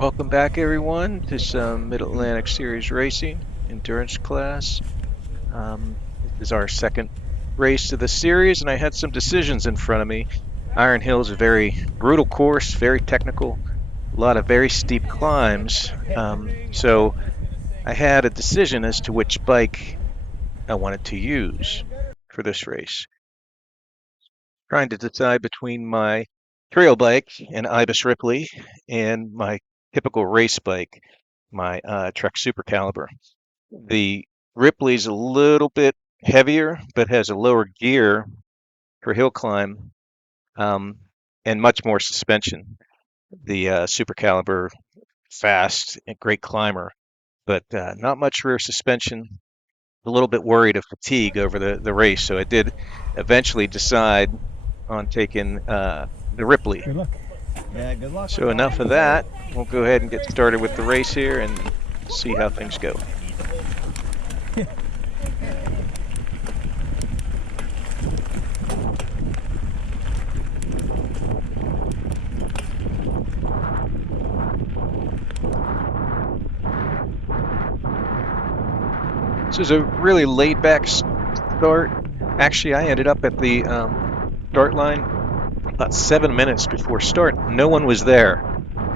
Welcome back, everyone, to some Mid-Atlantic Series racing endurance class. This is our second race of the series, and I had some decisions in front of me. Iron Hill is a very brutal course, very technical, a lot of very steep climbs. So I had a decision as to which bike I wanted to use for this race. Trying to decide between my trail bike, an Ibis Ripley, and my typical race bike, my Trek SuperCaliber. The Ripley's a little bit heavier, but has a lower gear for hill climb, um, and much more suspension. The SuperCaliber, fast and great climber, but not much rear suspension. A little bit worried of fatigue over the race, so I did eventually decide on taking the Ripley. Good luck. Yeah, good luck. So enough of that. We'll go ahead and get started with the race here and see how things go. This is a really laid-back start. Actually, I ended up at the start line about 7 minutes before start. No one was there.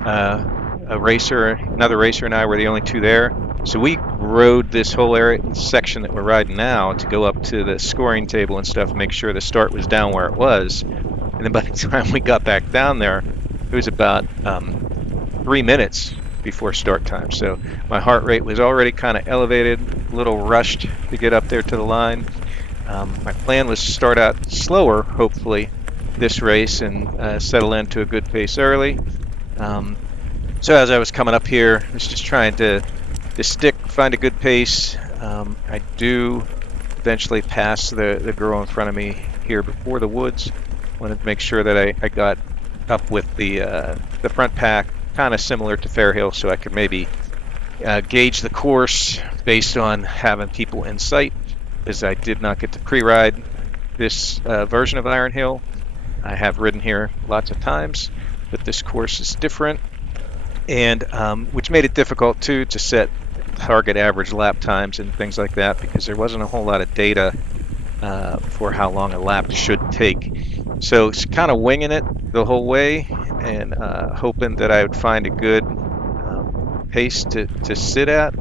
Another racer, and I were the only two there. So we rode this whole section that we're riding now to go up to the scoring table and stuff, make sure the start was down where it was. And then by the time we got back down there, it was about 3 minutes before start time. So my heart rate was already kind of elevated, a little rushed to get up there to the line. My plan was to start out slower, hopefully, this race and settle into a good pace early. So as I was coming up here, I was just trying to find a good pace. I do eventually pass the girl in front of me here before the woods. Wanted to make sure that I got up with the front pack, kind of similar to Fairhill, so I could maybe gauge the course based on having people in sight, as I did not get to pre-ride this version of Iron Hill. I have ridden here lots of times, but this course is different, and which made it difficult too to set target average lap times and things like that, because there wasn't a whole lot of data for how long a lap should take. So it's kind of winging it the whole way, and hoping that I would find a good pace to sit at.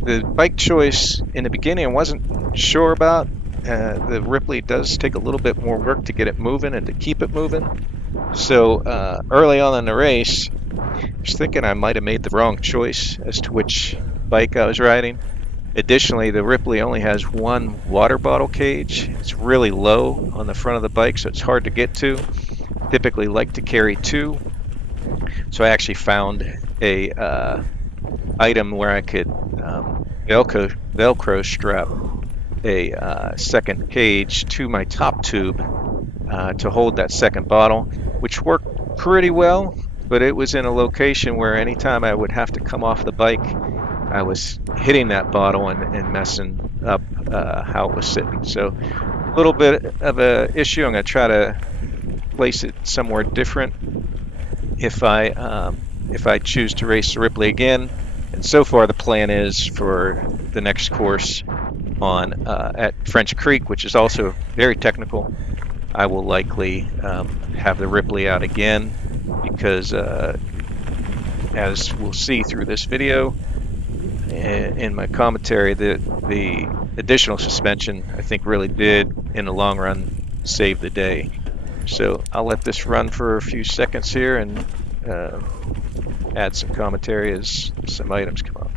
The bike choice in the beginning I wasn't sure about. The Ripley does take a little bit more work to get it moving and to keep it moving. So early on in the race, I was thinking I might have made the wrong choice as to which bike I was riding. Additionally, the Ripley only has one water bottle cage. It's really low on the front of the bike, so it's hard to get to. Typically like to carry two. So I actually found a item where I could Velcro strap a second cage to my top tube to hold that second bottle, which worked pretty well, but it was in a location where anytime I would have to come off the bike, I was hitting that bottle and messing up how it was sitting. So a little bit of a issue. I'm going to try to place it somewhere different if I choose to race the Ripley again. And so far the plan is for the next course on at French Creek, which is also very technical. I will likely have the Ripley out again because as we'll see through this video, in my commentary, the additional suspension I think really did in the long run save the day. So I'll let this run for a few seconds here and add some commentary as some items come up.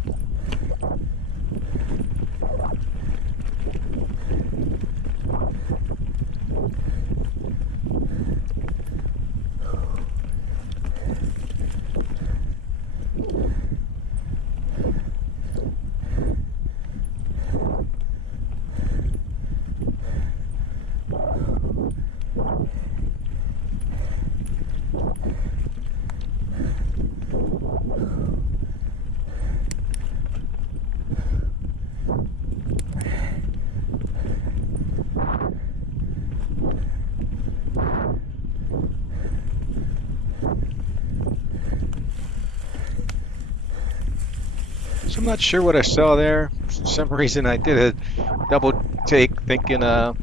So I'm not sure what I saw there. For some reason, I did a double take thinking that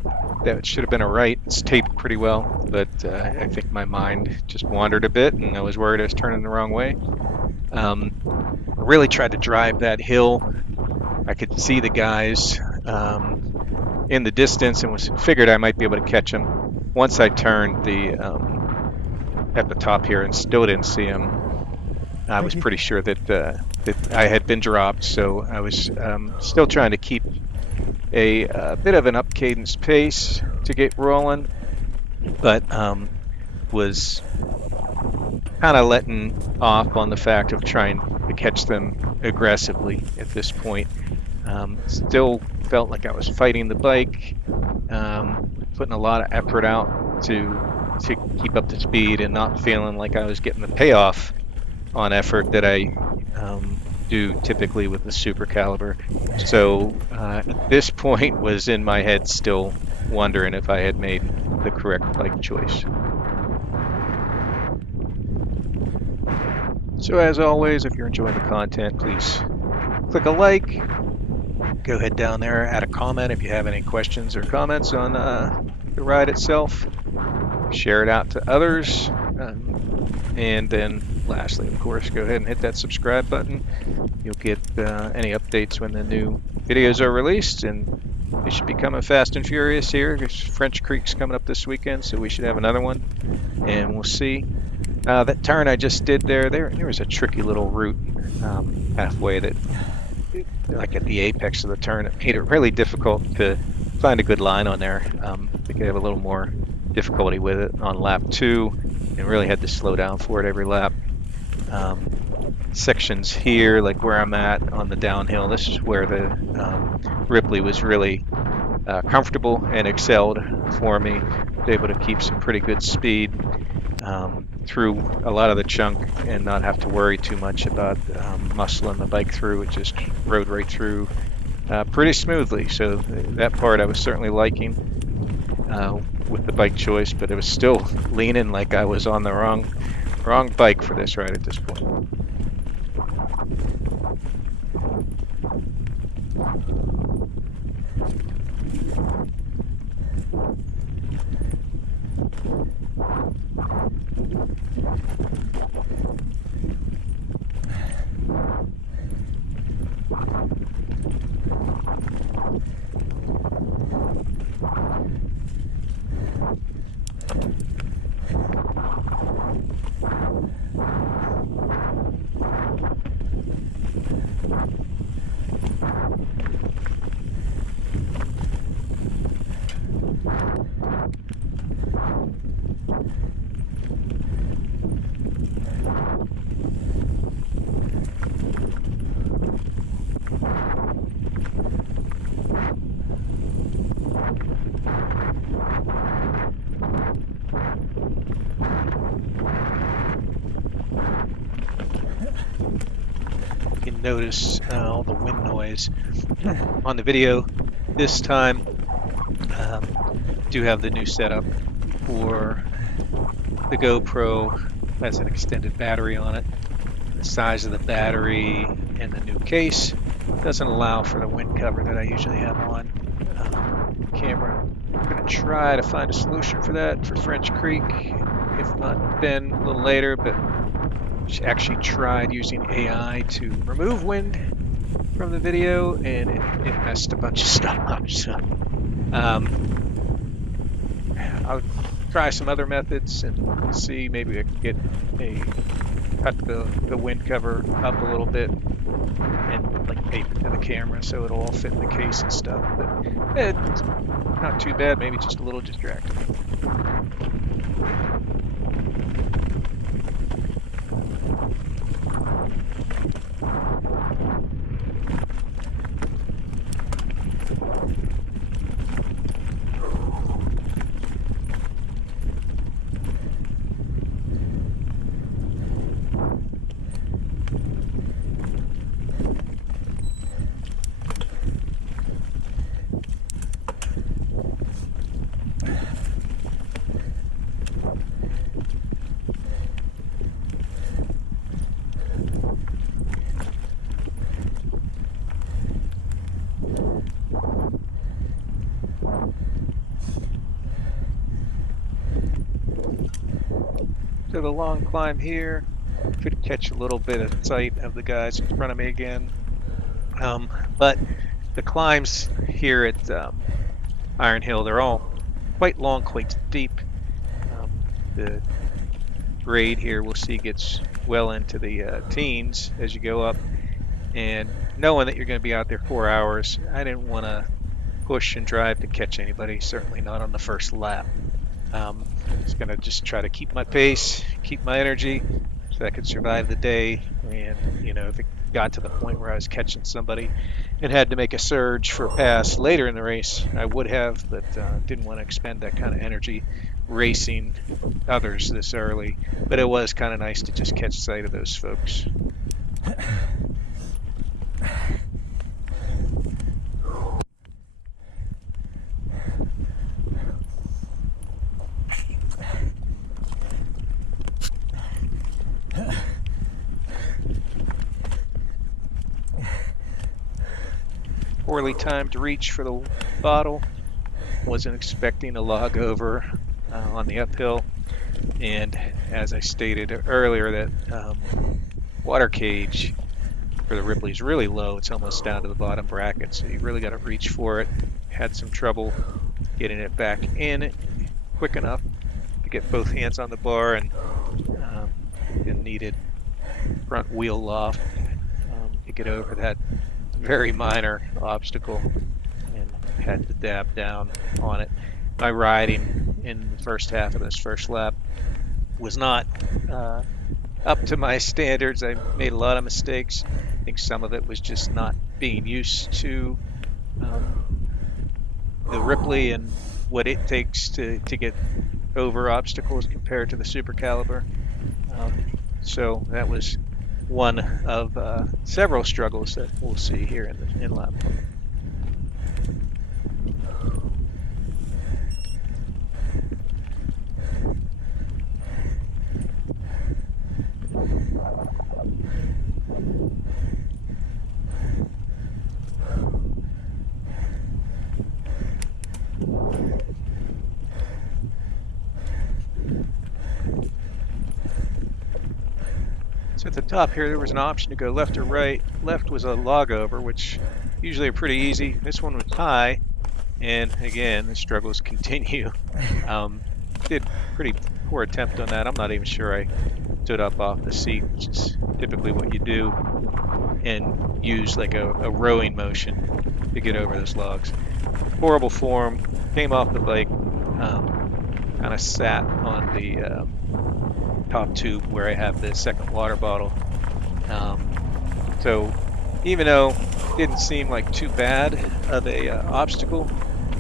it should have been a right. It's taped pretty well, but I think my mind just wandered a bit, and I was worried I was turning the wrong way. I really tried to drive that hill. I could see the guys in the distance and was figured I might be able to catch them. Once I turned the at the top here and still didn't see them, I Thank was you. pretty sure that I had been dropped. So I was still trying to keep a bit of an up cadence pace to get rolling, but was kind of letting off on the fact of trying to catch them aggressively at this point. Still felt like I was fighting the bike, putting a lot of effort out to keep up the speed and not feeling like I was getting the payoff on effort that I do typically with the SuperCaliber. So at this point was in my head still wondering if I had made the correct bike choice. So as always, if you're enjoying the content, please click a like. Go ahead down there, add a comment if you have any questions or comments on the ride itself. Share it out to others. And then lastly, of course, go ahead and hit that subscribe button. You'll get any updates when the new videos are released, and they should be coming fast and furious here. French Creek's coming up this weekend, so we should have another one, and we'll see. That turn I just did there was a tricky little route halfway that, like at the apex of the turn, it made it really difficult to find a good line on there. I think I have a little more difficulty with it on lap 2 and really had to slow down for it every lap. Sections here, like where I'm at on the downhill, this is where the Ripley was really comfortable and excelled for me. Was able to keep some pretty good speed through a lot of the chunk and not have to worry too much about muscling the bike through. It just rode right through pretty smoothly. So that part I was certainly liking with the bike choice, but it was still leaning like I was on the wrong bike for this ride at this point. You can notice all the wind noise on the video this time. Do have the new setup for the GoPro. Has an extended battery on it. The size of the battery and the new case doesn't allow for the wind cover that I usually have on the camera. I'm going to try to find a solution for that for French Creek, if not then a little later, but actually tried using AI to remove wind from the video, and it messed a bunch of stuff up. So I'll try some other methods and see, maybe I can cut the wind cover up a little bit and like tape it to the camera so it'll all fit in the case and stuff. But it's not too bad, maybe just a little distracting. So the long climb here, could catch a little bit of sight of the guys in front of me again. But the climbs here at Iron Hill, they're all quite long, quite steep. The grade here we'll see gets well into the teens as you go up. And knowing that you're going to be out there 4 hours, I didn't want to push and drive to catch anybody, certainly not on the first lap. I was going to just try to keep my pace, keep my energy, so I could survive the day. And, if it got to the point where I was catching somebody and had to make a surge for a pass later in the race, I would have, but didn't want to expend that kind of energy racing others this early. But it was kind of nice to just catch sight of those folks. Poorly timed reach for the bottle. Wasn't expecting a log over on the uphill. And as I stated earlier, that water cage for the Ripley is really low. It's almost down to the bottom bracket, so you really got to reach for it. Had some trouble getting it back in quick enough to get both hands on the bar, and needed front wheel loft to get over that very minor obstacle, and had to dab down on it. My riding in the first half of this first lap was not up to my standards. I made a lot of mistakes. I think some of it was just not being used to the Ripley and what it takes to get over obstacles compared to the SuperCaliber. So that was one of several struggles that we'll see here in lap. So at the top here, there was an option to go left or right. Left was a log over, which usually are pretty easy. This one was high, and again, the struggles continue. Did pretty poor attempt on that. I'm not even sure I stood up off the seat, which is typically what you do, and use like a rowing motion to get over those logs. Horrible form. Came off the bike, kind of sat on the top tube where I have the second water bottle. So even though it didn't seem like too bad of a obstacle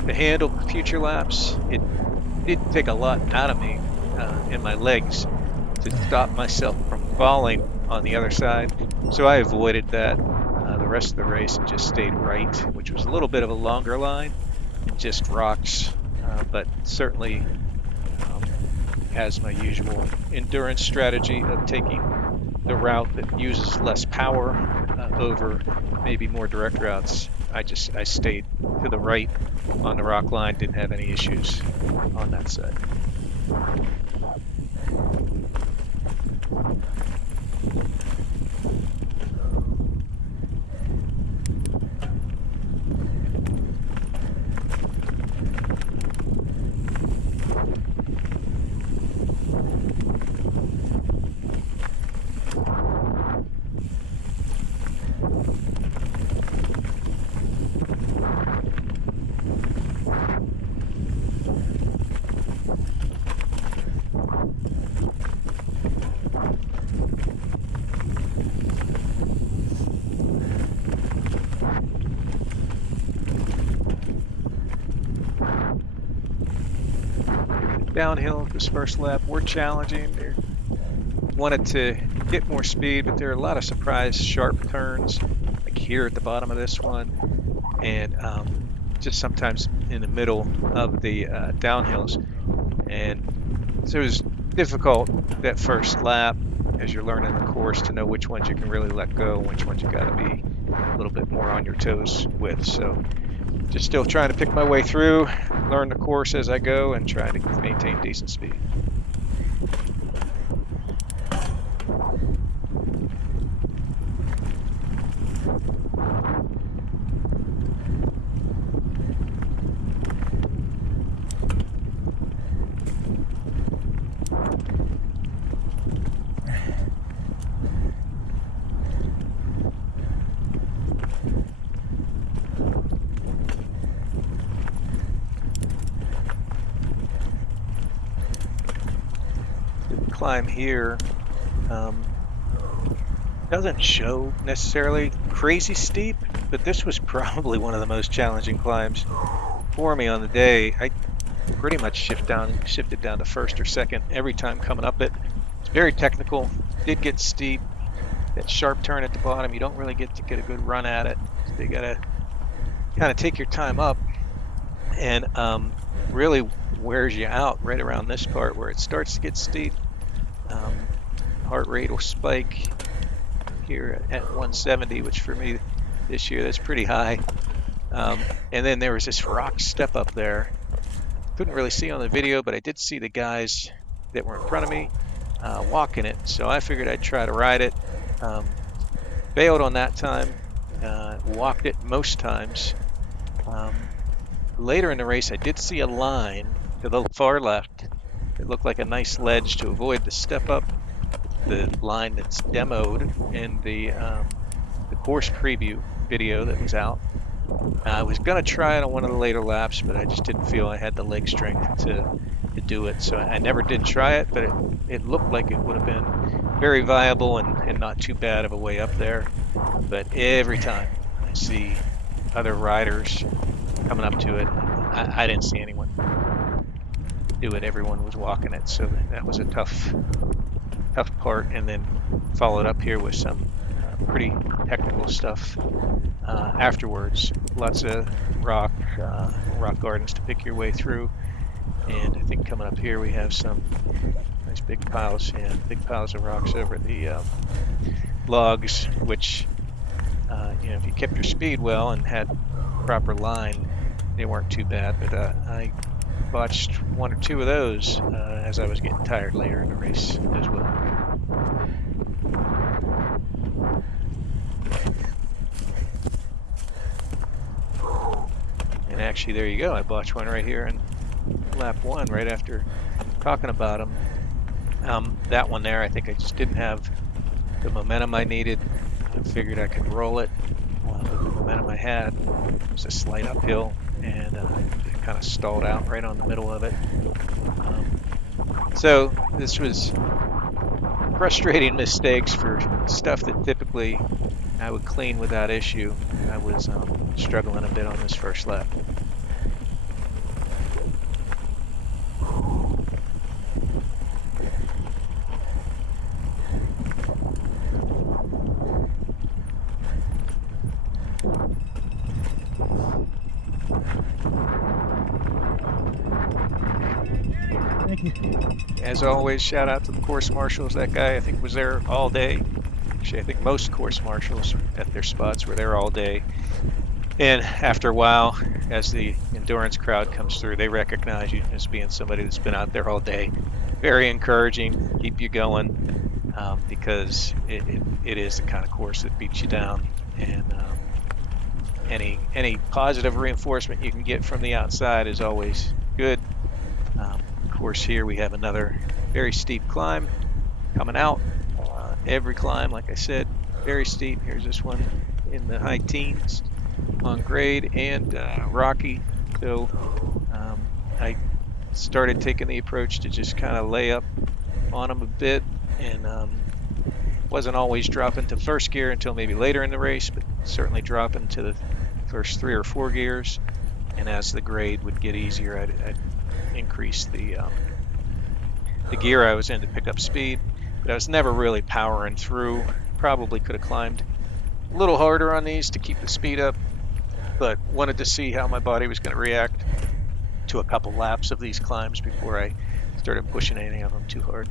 to handle future laps, it did take a lot out of me in my legs to stop myself from falling on the other side. So I avoided that the rest of the race and just stayed right, which was a little bit of a longer line and just rocks, but certainly has my usual endurance strategy of taking the route that uses less power over maybe more direct routes. I stayed to the right on the rock line, didn't have any issues on that side. Downhill this first lap were challenging. They wanted to get more speed, but there are a lot of surprise sharp turns, like here at the bottom of this one, and just sometimes in the middle of the downhills. And so it was difficult that first lap as you're learning the course to know which ones you can really let go and which ones you got to be a little bit more on your toes with. So just still trying to pick my way through, learn the course as I go, and trying to maintain decent speed. climb here doesn't show necessarily crazy steep, but this was probably one of the most challenging climbs for me on the day. I pretty much shifted down to first or second every time coming up it. It's very technical. Did get steep. That sharp turn at the bottom, you don't really get to get a good run at it. So you gotta kind of take your time up, and really wears you out right around this part where it starts to get steep. Heart rate will spike here at 170, which for me this year, that's pretty high. And then there was this rock step up there. Couldn't really see on the video, but I did see the guys that were in front of me walking it. So I figured I'd try to ride it. Bailed on that time, walked it most times. Later in the race, I did see a line to the far left. It looked like a nice ledge to avoid the step up. The line that's demoed in the course preview video that was out. I was going to try it on one of the later laps, but I just didn't feel I had the leg strength to do it. So I never did try it, but it looked like it would have been very viable and not too bad of a way up there. But every time I see other riders coming up to it, I didn't see anyone do it. Everyone was walking it, so that was a tough part. And then followed up here with some pretty technical stuff afterwards. Lots of rock gardens to pick your way through. And I think coming up here we have some nice big piles of rocks over the logs, which if you kept your speed well and had proper line, they weren't too bad. But I botched one or two of those as I was getting tired later in the race as well. And actually, there you go. I botched one right here in lap one, right after talking about them. That one there, I think I just didn't have the momentum I needed. I figured I could roll it. With the momentum I had, it was a slight uphill, and it kind of stalled out right on the middle of it. So this was frustrating mistakes for stuff that typically I would clean without issue. I was struggling a bit on this first lap. Thank you. As always, shout out to the course marshals. That guy, I think, was there all day. Actually, I think most course marshals at their spots were there all day. And after a while, as the endurance crowd comes through, they recognize you as being somebody that's been out there all day. Very encouraging, keep you going, because it is the kind of course that beats you down. And any positive reinforcement you can get from the outside is always good. Of course, here we have another very steep climb coming out. Every climb, like I said, very steep. Here's this one in the high teens on grade and rocky. So I started taking the approach to just kind of lay up on them a bit, and wasn't always dropping to first gear until maybe later in the race, but certainly dropping to the first 3 or 4 gears. And as the grade would get easier, I'd increase the gear I was in to pick up speed. But I was never really powering through. Probably could have climbed a little harder on these to keep the speed up, but wanted to see how my body was going to react to a couple laps of these climbs before I started pushing any of them too hard.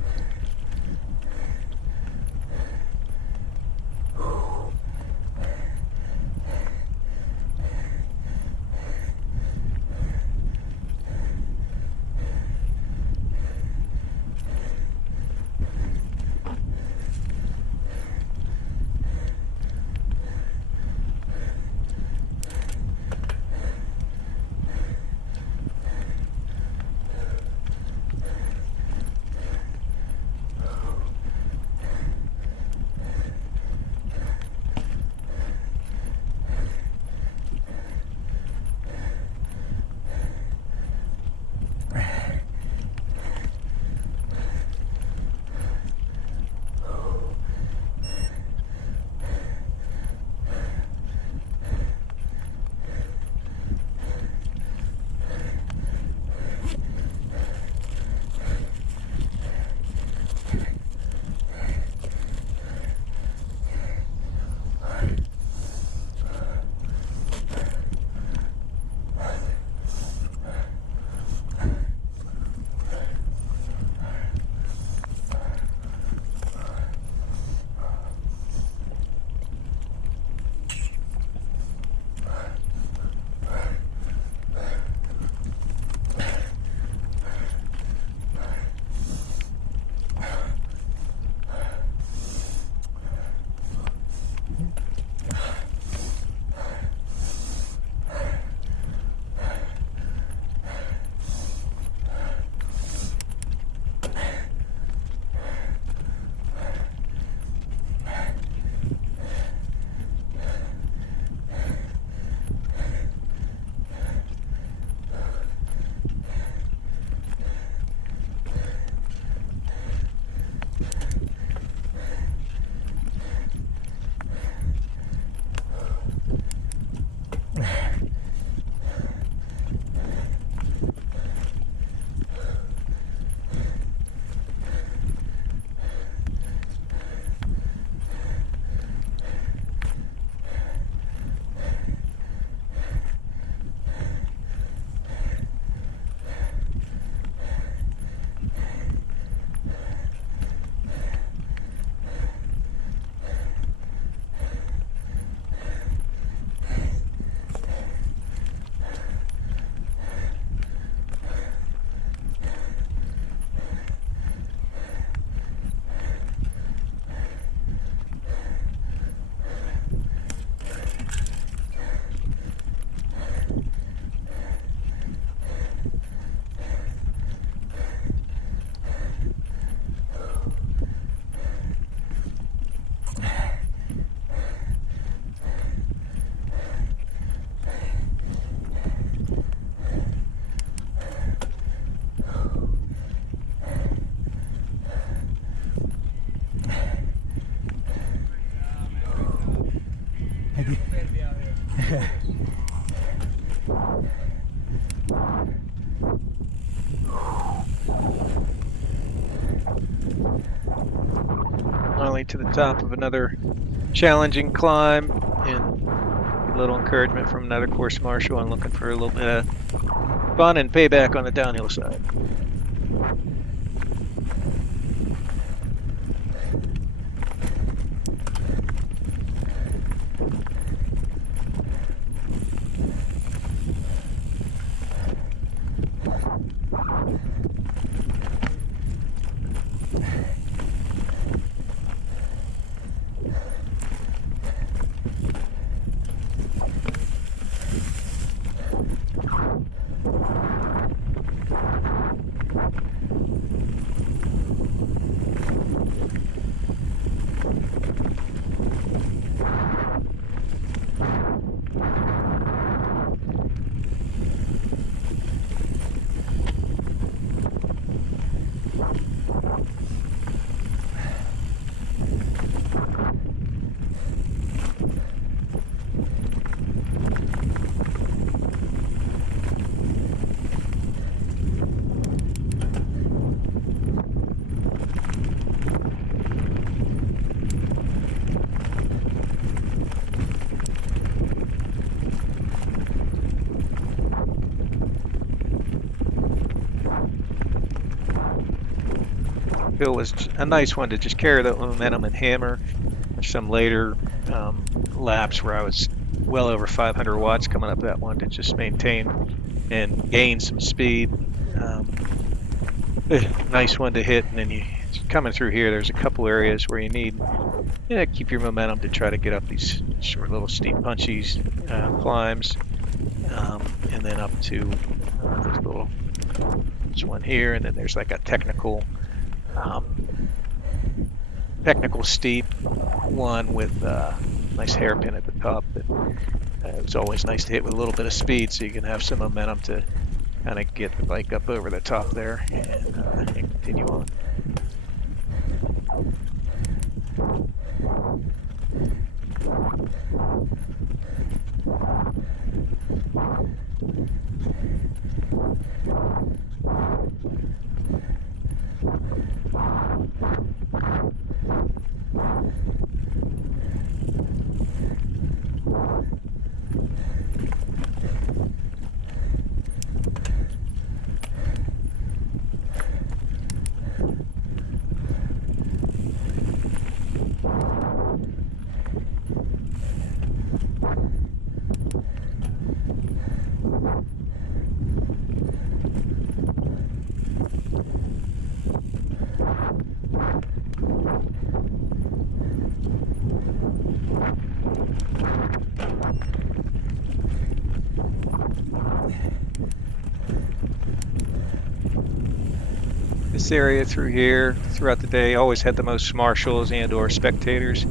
Finally to the top of another challenging climb, and a little encouragement from another course marshal. I'm looking for a little bit of fun and payback on the downhill side. Hill was a nice one to just carry that momentum and hammer. Some later laps where I was well over 500 watts coming up that one to just maintain and gain some speed. Nice one to hit, and then you coming through here. There's a couple areas where you need keep your momentum to try to get up these short little steep punchy climbs, and then up to this one here, and then there's like a technical steep one with nice hairpin at the top that it's always nice to hit with a little bit of speed so you can have some momentum to kind of get the bike up over the top there and continue on. This area through here throughout the day always had the most marshals and or spectators.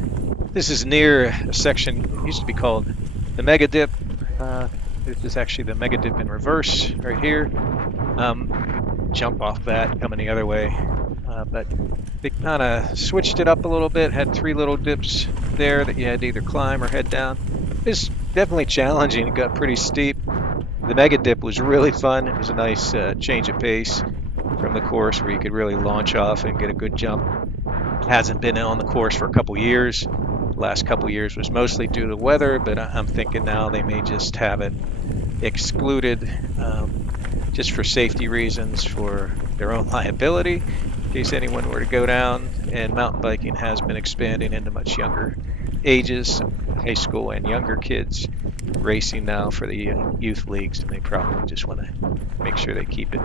This is near a section, it used to be called the Mega Dip. This is actually the Mega Dip in reverse right here. Jump off that coming the other way. But they kind of switched it up a little bit, had 3 little dips there that you had to either climb or head down. It's definitely challenging. It got pretty steep. The Mega Dip was really fun. It was a nice change of pace from the course where you could really launch off and get a good jump. Hasn't been on the course for a couple years. The last couple years was mostly due to weather, but I'm thinking now they may just have it excluded just for safety reasons, for their own liability, in case anyone were to go down. And mountain biking has been expanding into much younger ages, high school and younger kids racing now for the youth leagues, and they probably just want to make sure they keep it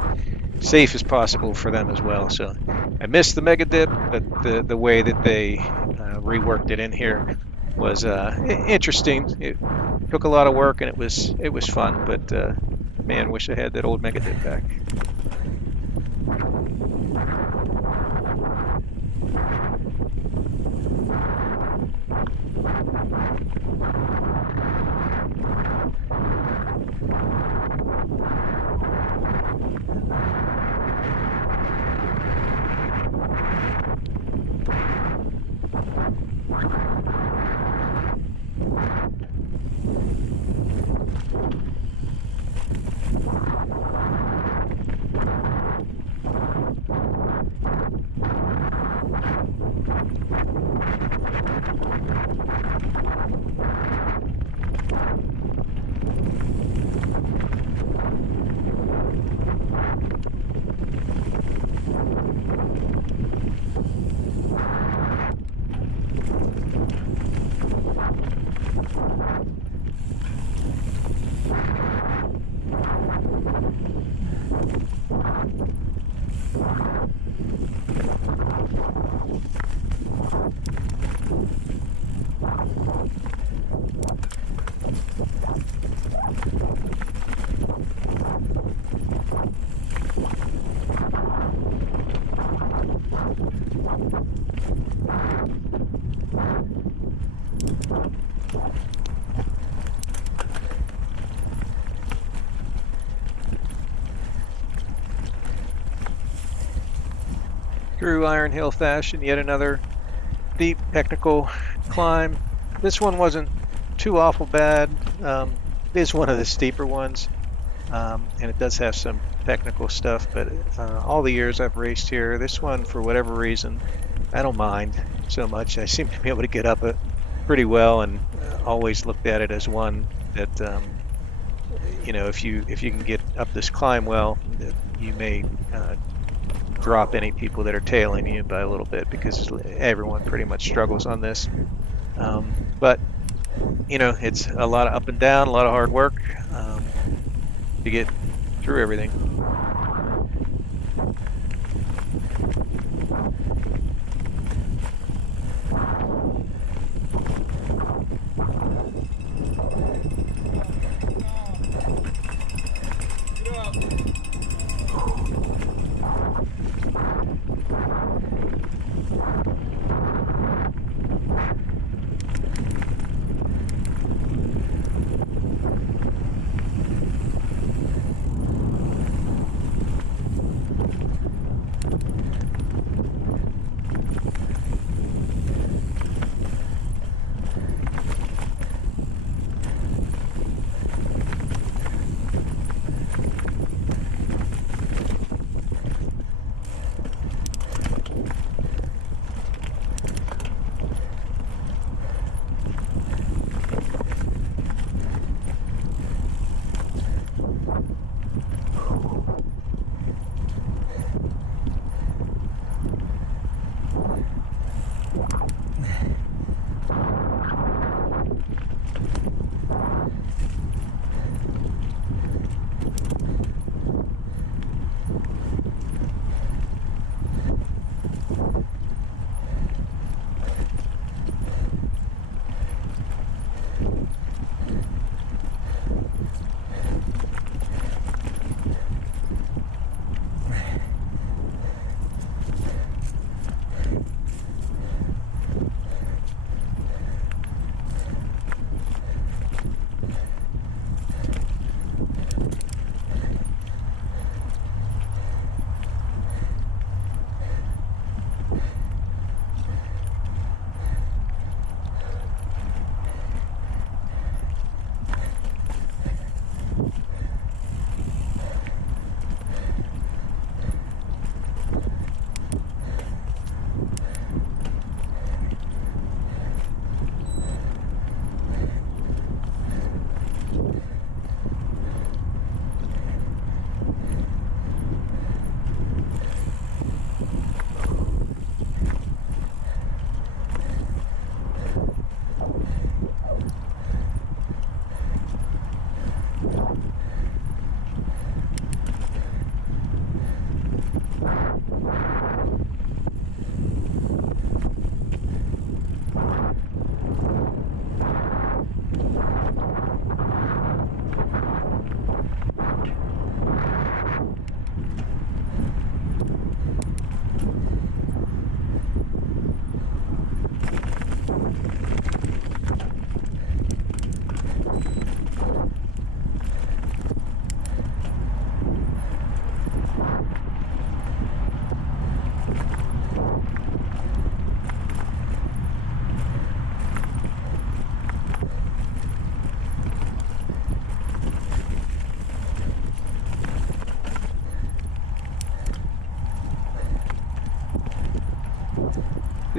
safe as possible for them as well. So I missed the Mega Dip, but the way that they reworked it in here was interesting. It took a lot of work and it was fun, but man, wish I had that old Mega Dip back. Through Iron Hill fashion, yet another steep technical climb. This one wasn't too awful bad. It is one of the steeper ones, and it does have some technical stuff, but all the years I've raced here, this one, for whatever reason, I don't mind so much. I seem to be able to get up it pretty well, and always looked at it as one that, if you can get up this climb well, you may drop any people that are tailing you by a little bit, because everyone pretty much struggles on this. But it's a lot of up and down, a lot of hard work to get through everything.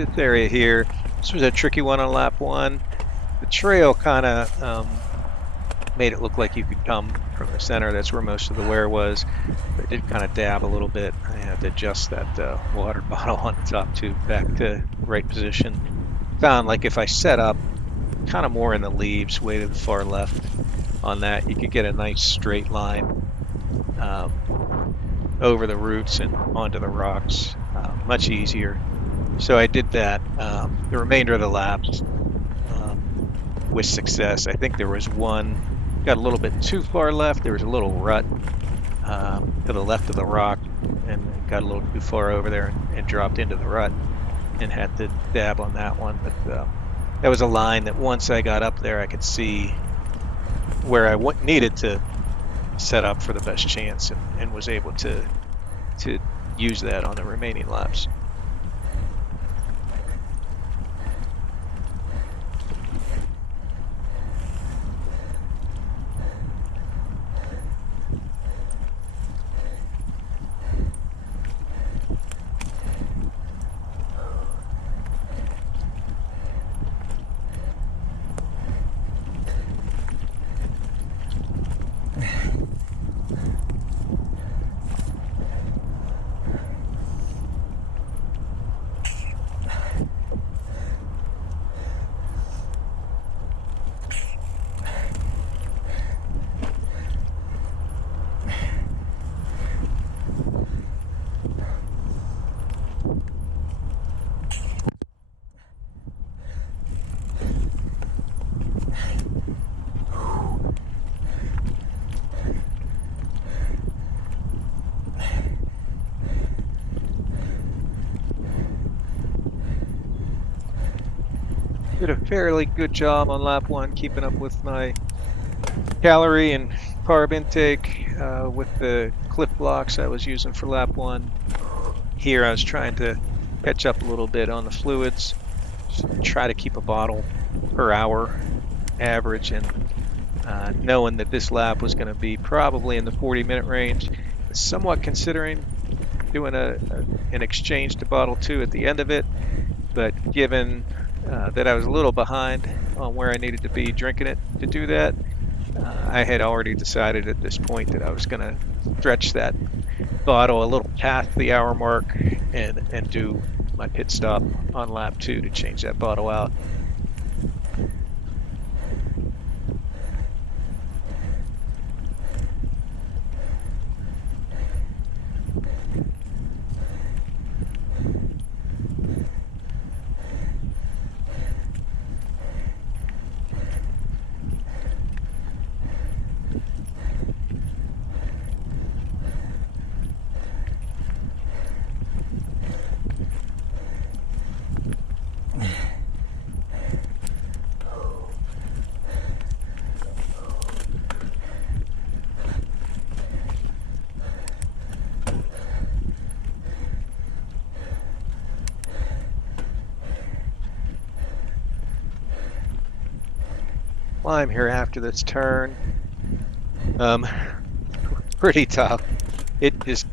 this area here, this was a tricky one on lap one. The trail kind of made it look like you could come from the center. That's where most of the wear was. But it did kind of dab a little bit. I had to adjust that water bottle on the top tube back to right position. Found like if I set up kind of more in the leaves, way to the far left on that, you could get a nice straight line over the roots and onto the rocks, much easier. So I did that the remainder of the laps with success. I think there was one, got a little bit too far left. There was a little rut to the left of the rock and got a little too far over there and dropped into the rut and had to dab on that one. But that was a line that once I got up there, I could see where I needed to set up for the best chance and was able to use that on the remaining laps. Did a fairly good job on lap one, keeping up with my calorie and carb intake with the cliff blocks I was using for lap one. Here I was trying to catch up a little bit on the fluids, try to keep a bottle per hour average, and knowing that this lap was going to be probably in the 40-minute range, somewhat considering doing an exchange to bottle 2 at the end of it, but given that I was a little behind on where I needed to be drinking it to do that, I had already decided at this point that I was going to stretch that bottle a little past the hour mark and do my pit stop on lap 2 to change that bottle out. Climb here after this turn. Pretty tough. It just,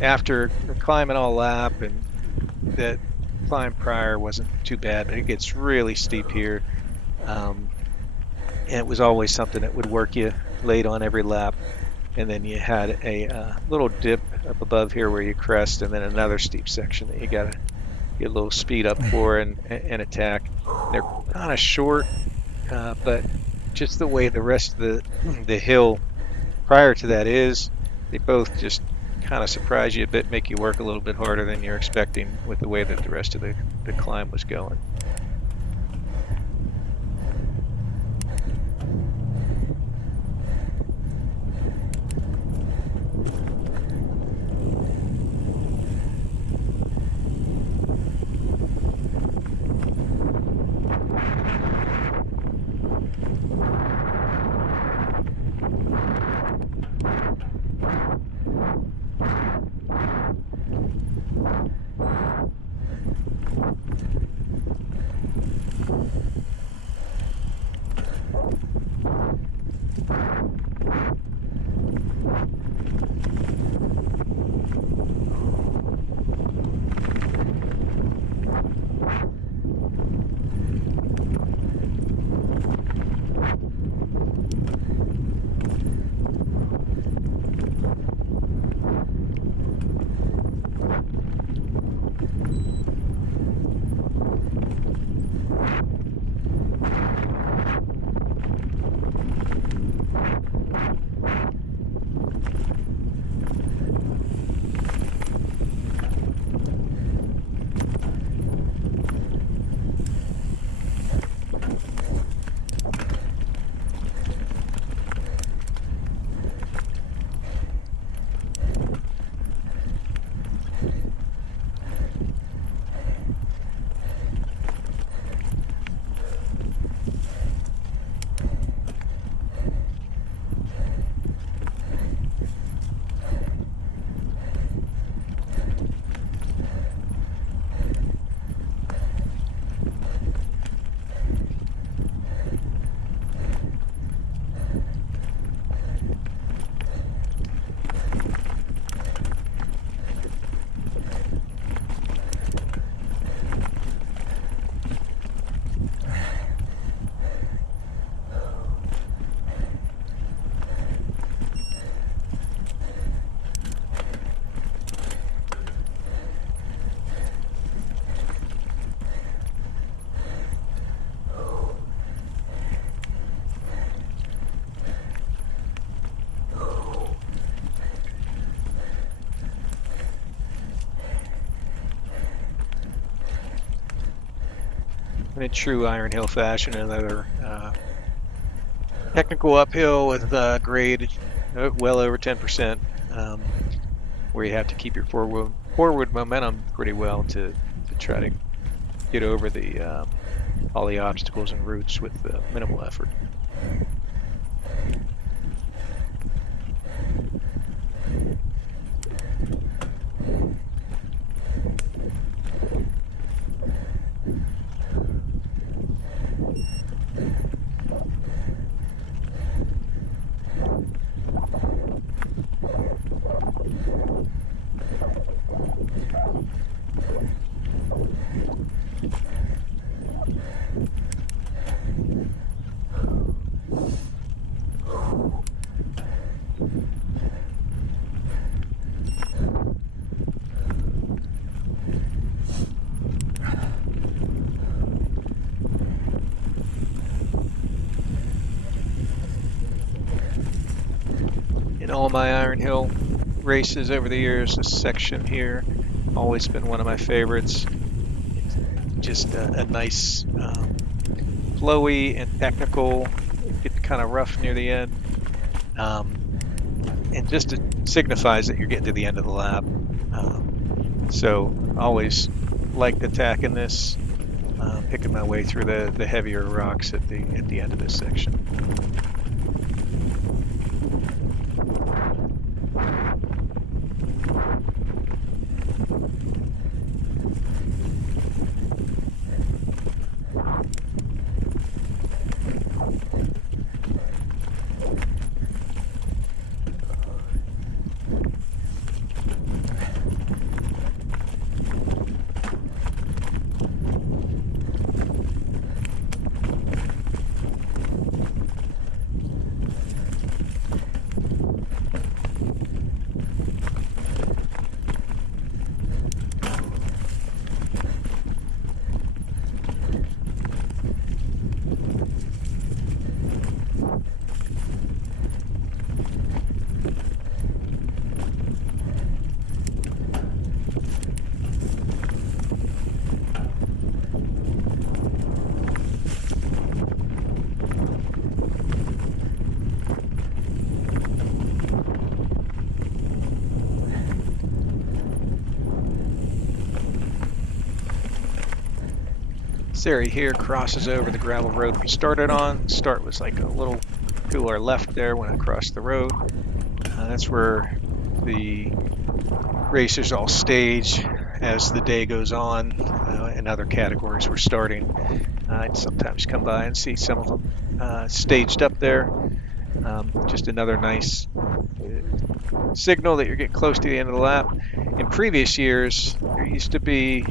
after climbing all lap, and that climb prior wasn't too bad, but it gets really steep here. And it was always something that would work you late on every lap. And then you had a little dip up above here where you crest, and then another steep section that you got to get a little speed up for and attack. They're kind of short. But just the way the rest of the hill prior to that is, they both just kind of surprise you a bit, make you work a little bit harder than you're expecting with the way that the rest of the climb was going. in a true Iron Hill fashion, another technical uphill with grade well over 10%, where you have to keep your forward momentum pretty well to try to get over the all the obstacles and routes with minimal effort. In all my Iron Hill races over the years, this section here always been one of my favorites. It's just a nice, flowy and technical. It gets kind of rough near the end, and just it signifies that you're getting to the end of the lap. So always liked attacking this, picking my way through the heavier rocks at the end of this section. This area here crosses over the gravel road we started on. Start was like a little to our left there when I crossed the road. That's where the racers all stage as the day goes on, and other categories were starting. I'd sometimes come by and see some of them staged up there. Just another nice signal that you're getting close to the end of the lap. In previous years, there used to be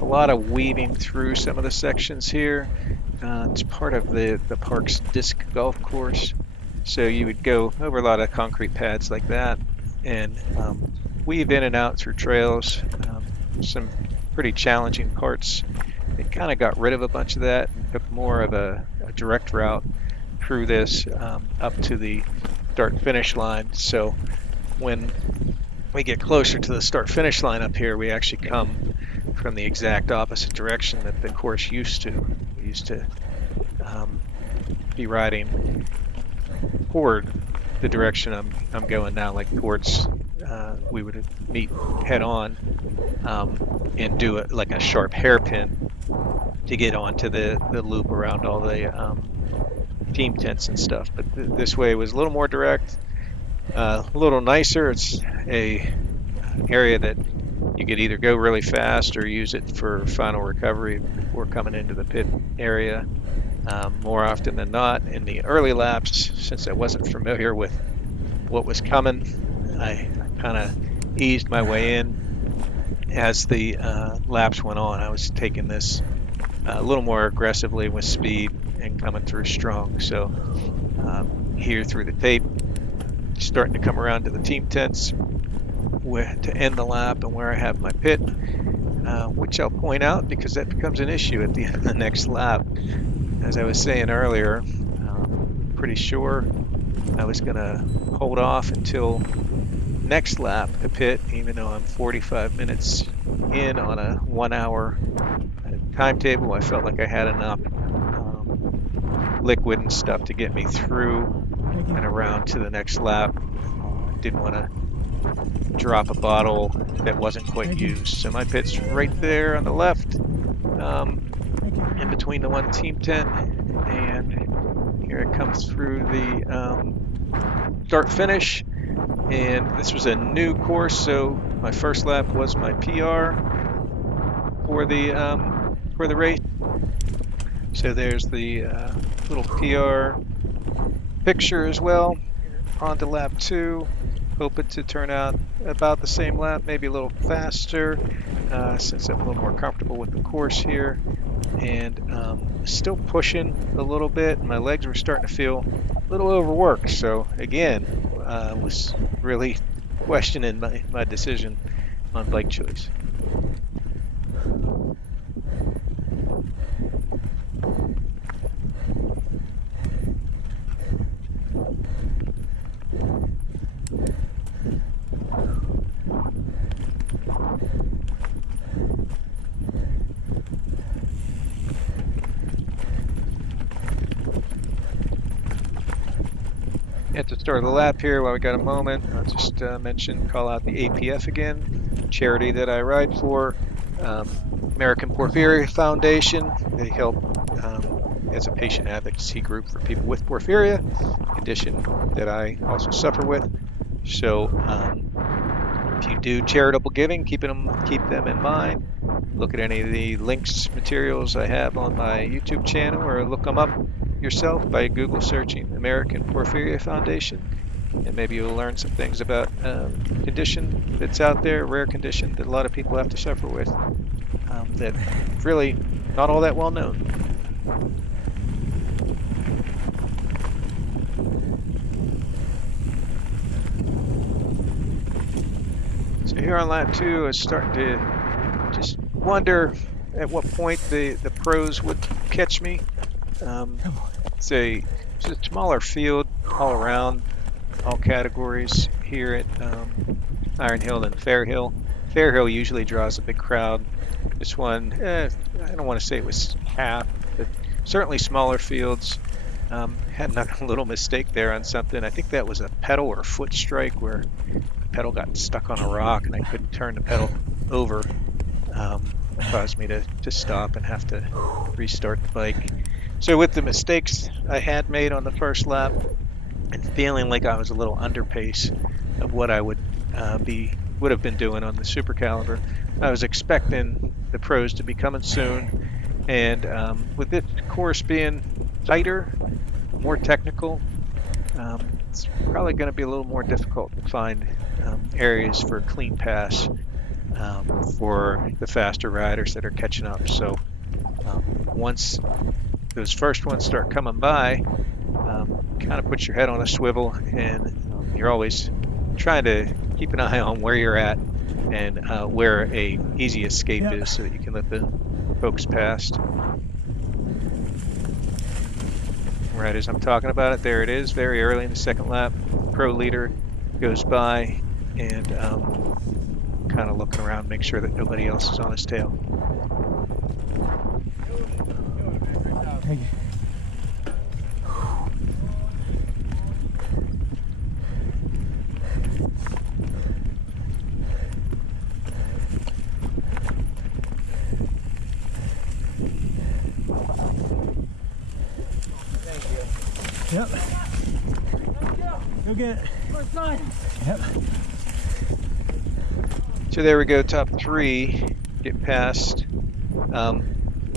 a lot of weaving through some of the sections here. It's part of the park's disc golf course. So you would go over a lot of concrete pads like that and weave in and out through trails. Some pretty challenging parts. They kind of got rid of a bunch of that and took more of a direct route through this up to the start finish line. So when we get closer to the start finish line up here, we actually come from the exact opposite direction that the course used to. We used to be riding toward the direction I'm going now, like towards, we would meet head on and do like a sharp hairpin to get onto the loop around all the team tents and stuff. But this way was a little more direct, a little nicer. It's a area that you could either go really fast or use it for final recovery before coming into the pit area. More often than not, in the early laps, since I wasn't familiar with what was coming, I kind of eased my way in as the laps went on. I was taking this a little more aggressively with speed and coming through strong. So here through the tape, starting to come around to the team tents to end the lap and where I have my pit, which I'll point out because that becomes an issue at the end of the next lap. As I was saying earlier, pretty sure I was going to hold off until next lap to pit, even though I'm 45 minutes in on a 1 hour timetable. I felt like I had enough liquid and stuff to get me through Thank and you. around to the next lap. Didn't want to drop a bottle that wasn't quite Thank you. used. So my pit's right there on the left, Thank you. in between the one team tent, and here it comes through the start finish. And this was a new course, so my first lap was my PR for the race. So there's the little PR picture as well. On to lap 2. Hoping to turn out about the same lap, maybe a little faster, since I'm a little more comfortable with the course here. And still pushing a little bit. My legs were starting to feel a little overworked. So again, was really questioning my decision on bike choice. At the start of the lap here, while we got a moment, I'll just call out the APF again, charity that I ride for, American Porphyria Foundation. They help as a patient advocacy group for people with porphyria, condition that I also suffer with. So if you do charitable giving, keep them in mind. Look at any of the links, materials I have on my YouTube channel, or look them up yourself by Google searching American Porphyria Foundation, and maybe you'll learn some things about condition that's out there, rare condition that a lot of people have to suffer with, that really not all that well known. So here on lap 2, I was starting to just wonder at what point the pros would catch me. It's a smaller field all around, all categories here at Iron Hill and Fair Hill. Fair Hill usually draws a big crowd. This one, I don't want to say it was half, but certainly smaller fields. Had a little mistake there on something. I think that was a pedal or foot strike where the pedal got stuck on a rock and I couldn't turn the pedal over. Caused me to stop and have to restart the bike. So with the mistakes I had made on the first lap and feeling like I was a little under pace of what I would have been doing on the SuperCaliber, I was expecting the pros to be coming soon. And with this course being tighter, more technical, it's probably going to be a little more difficult to find areas for a clean pass for the faster riders that are catching up. So once those first ones start coming by, kind of put your head on a swivel, and you're always trying to keep an eye on where you're at and where a easy escape is, so that you can let the folks past. Right as I'm talking about it, there it is, very early in the second lap. Pro leader goes by and kind of looking around, make sure that nobody else is on his tail. Thank you. Yep. Go get it. Yep. So there we go, top 3 get past.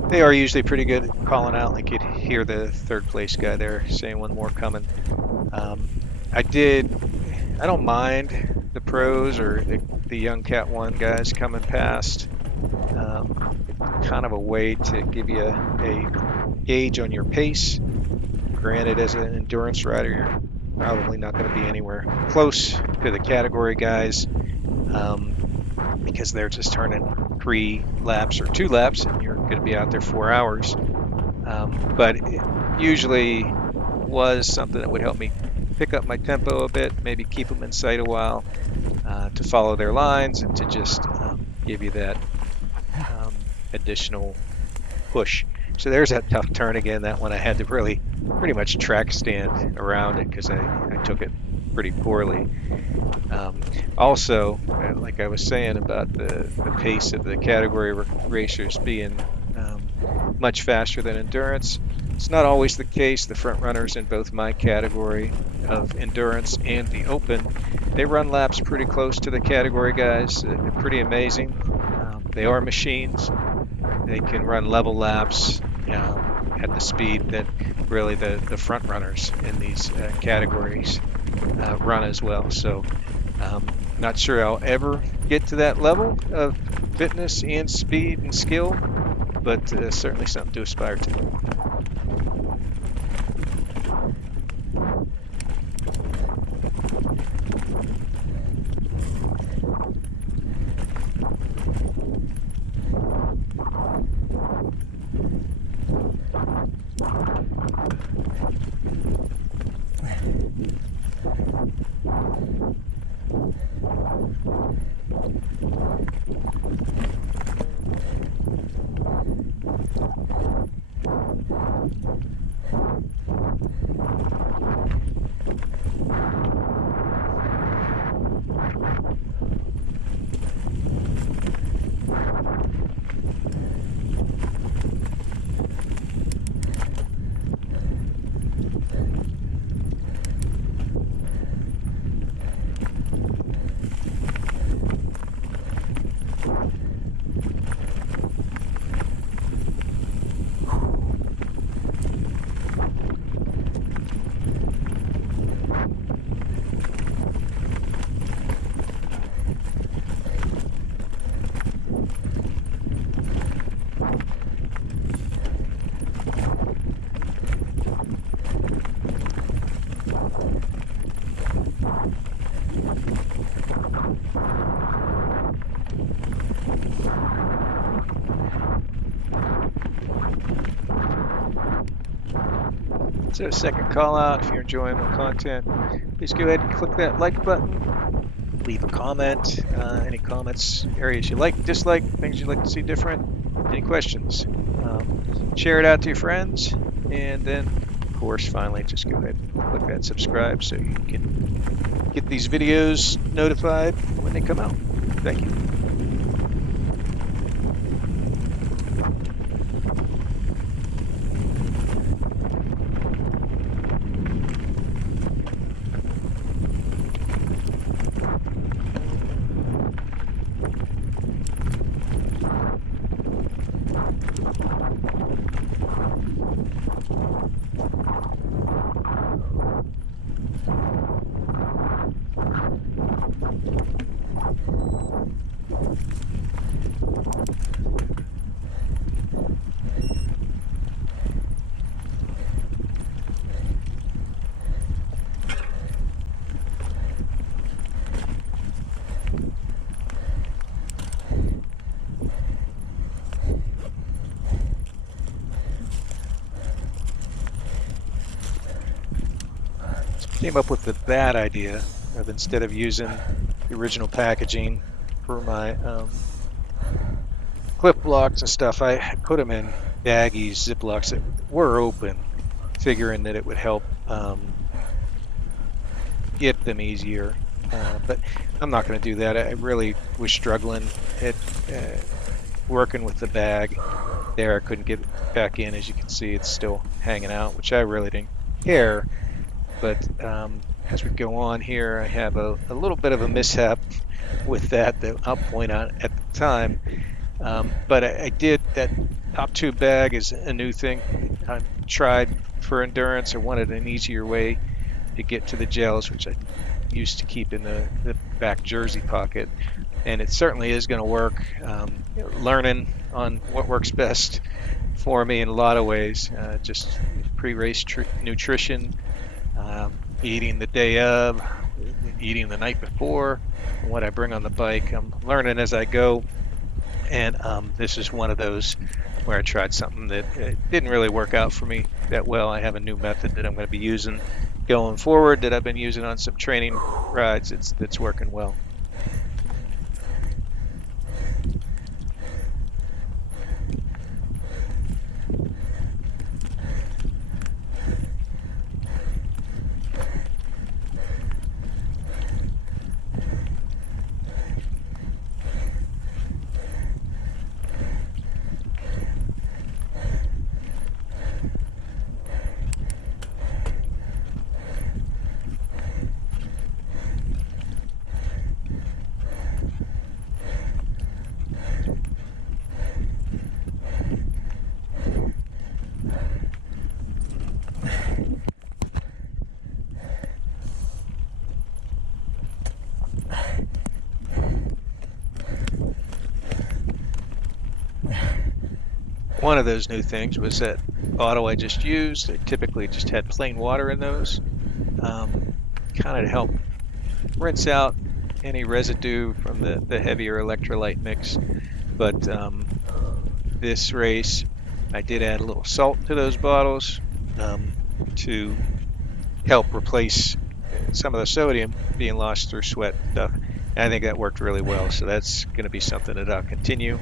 They are usually pretty good at calling out. Like you'd hear the third place guy there saying one more coming. I don't mind the pros or the young Cat 1 guys coming past. Kind of a way to give you a gauge on your pace. Granted, as an endurance rider, you're probably not going to be anywhere close to the category guys, because they're just turning 3 laps or 2 laps, and you're going to be out there 4 hours. But it usually was something that would help me pick up my tempo a bit, maybe keep them in sight a while, to follow their lines and to just give you that additional push. So there's that tough turn again. That one I had to really pretty much track stand around it because I took it pretty poorly. Also, like I was saying about the pace of the category racers being much faster than endurance, it's not always the case. The front runners in both my category of endurance and the open, they run laps pretty close to the category guys. They're pretty amazing. They are machines. They can run level laps at the speed that really the front runners in these categories run as well. So not sure I'll ever get to that level of fitness and speed and skill, but certainly something to aspire to. So second call out, if you're enjoying my content, please go ahead and click that like button, leave a comment, any comments, areas you like, dislike, things you'd like to see different, any questions. Share it out to your friends, and then of course finally just go ahead and click that subscribe so you can get these videos notified when they come out. Thank you. Came up with the bad idea of, instead of using the original packaging for my clip blocks and stuff, I put them in baggies, Ziplocs that were open, figuring that it would help get them easier. But I'm not going to do that. I really was struggling at working with the bag there. I couldn't get it back in. As you can see, it's still hanging out, which I really didn't care. But as we go on here, I have a little bit of a mishap with that I'll point out at the time. But I did, that top tube bag is a new thing I tried for endurance. I wanted an easier way to get to the gels, which I used to keep in the back jersey pocket. And it certainly is going to work. Learning on what works best for me in a lot of ways. Just pre-race nutrition, eating the day of, eating the night before, what I bring on the bike. I'm learning as I go, and this is one of those where I tried something that didn't really work out for me that well. I have a new method that I'm going to be using going forward that I've been using on some training rides. That's working well. One of those new things was that bottle I just used. I typically just had plain water in those, kind of to help rinse out any residue from the heavier electrolyte mix. But this race, I did add a little salt to those bottles to help replace some of the sodium being lost through sweat and stuff. And I think that worked really well. So that's going to be something that I'll continue.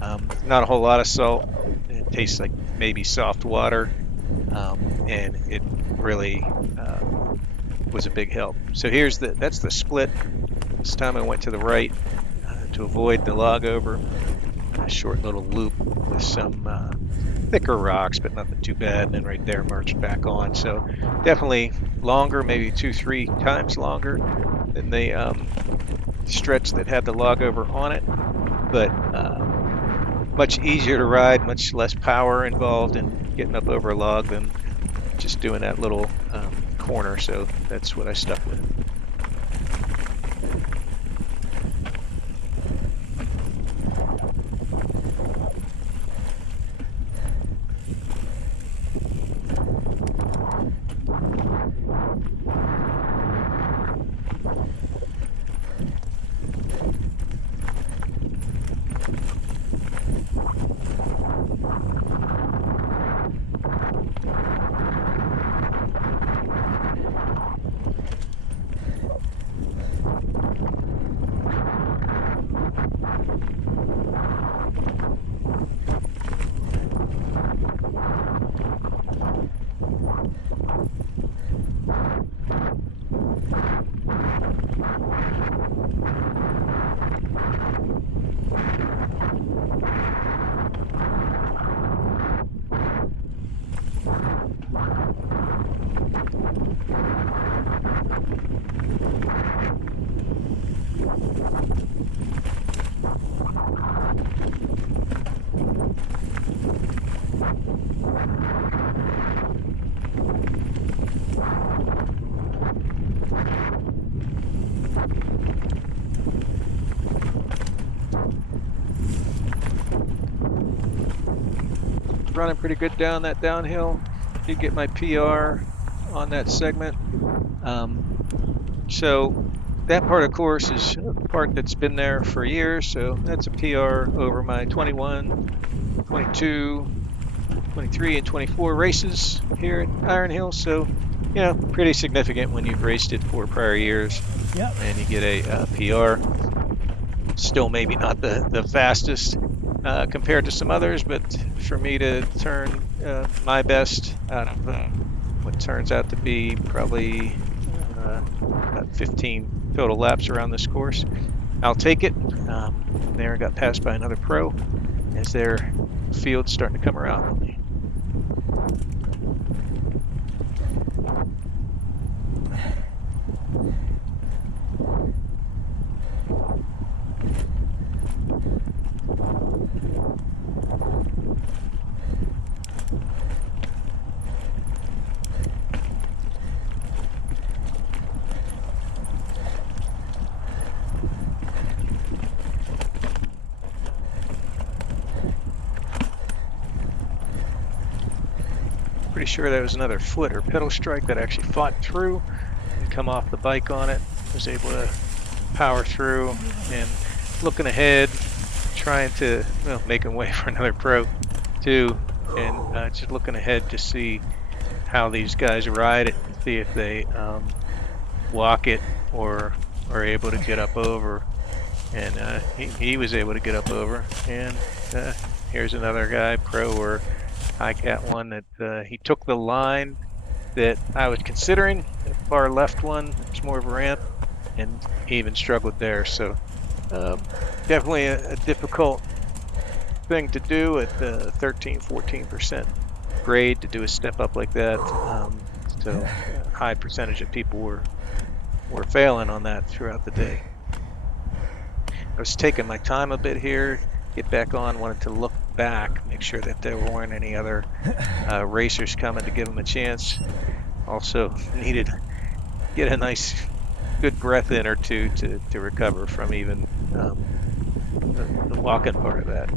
Not a whole lot of salt. It tastes like maybe soft water, and it really was a big help. So that's the split. This time I went to the right to avoid the log over. A short little loop with some thicker rocks, but nothing too bad. And then right there, merged back on. So definitely longer, maybe 2-3 times longer than the stretch that had the log over on it, but much easier to ride, much less power involved in getting up over a log than just doing that little corner. So that's what I stuck with. Running pretty good down that downhill. Did get my PR on that segment. So that part of course is a part that's been there for years. So that's a PR over my 21, 22, 23, and 24 races here at Iron Hill. So, you know, pretty significant when you've raced it for prior years. Yep. And you get a PR. Still maybe not the fastest compared to some others, but for me to turn my best out of what turns out to be probably about 15 total laps around this course, I'll take it. There I got passed by another pro as their field's starting to come around on me. Pretty sure there was another foot or pedal strike that I actually fought through and come off the bike on it. Was able to power through and looking ahead, trying to making way for another pro too, and just looking ahead to see how these guys ride it, see if they walk it or are able to get up over. And he was able to get up over. And here's another guy, pro or high cat one, that he took the line that I was considering, the far left one. It's more of a ramp, and he even struggled there. So definitely a difficult thing to do at the 13-14% grade, to do a step up like that. So a high percentage of people were failing on that throughout the day. I was taking my time a bit here, get back on, wanted to look back, make sure that there weren't any other racers coming to give them a chance. Also needed to get a nice good breath in or two to recover from even the walking part of that.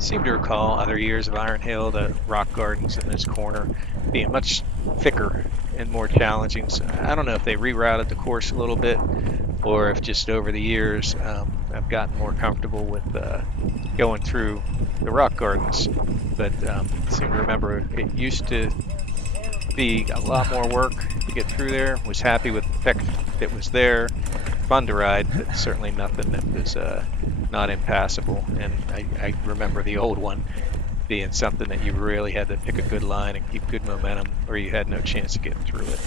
Seem to recall other years of Iron Hill, the rock gardens in this corner being much thicker and more challenging. So I don't know if they rerouted the course a little bit or if just over the years I've gotten more comfortable with going through the rock gardens. But I seem to remember it used to be a lot more work to get through there. Was happy with the tech that was there. Fun to ride, but certainly nothing that was not impassable. And I remember the old one being something that you really had to pick a good line and keep good momentum, or you had no chance of getting through it.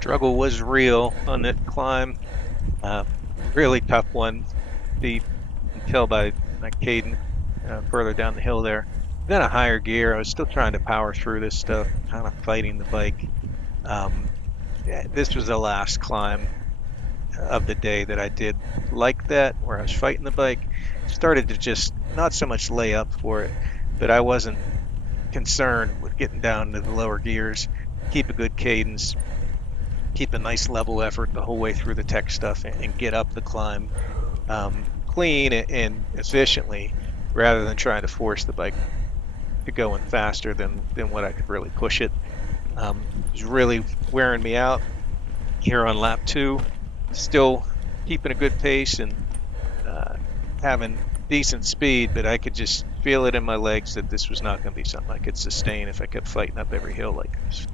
Struggle was real on that climb. Really tough one. You can tell by my cadence further down the hill there. Then a higher gear. I was still trying to power through this stuff, kind of fighting the bike. This was the last climb of the day that I did like that, where I was fighting the bike. Started to just not so much lay up for it, but I wasn't concerned with getting down to the lower gears. Keep a good cadence. Keep a nice level effort the whole way through the tech stuff and get up the climb clean and efficiently rather than trying to force the bike to going faster than what I could really push it. It was really wearing me out here on lap 2. Still keeping a good pace and having decent speed, but I could just feel it in my legs that this was not going to be something I could sustain if I kept fighting up every hill like this.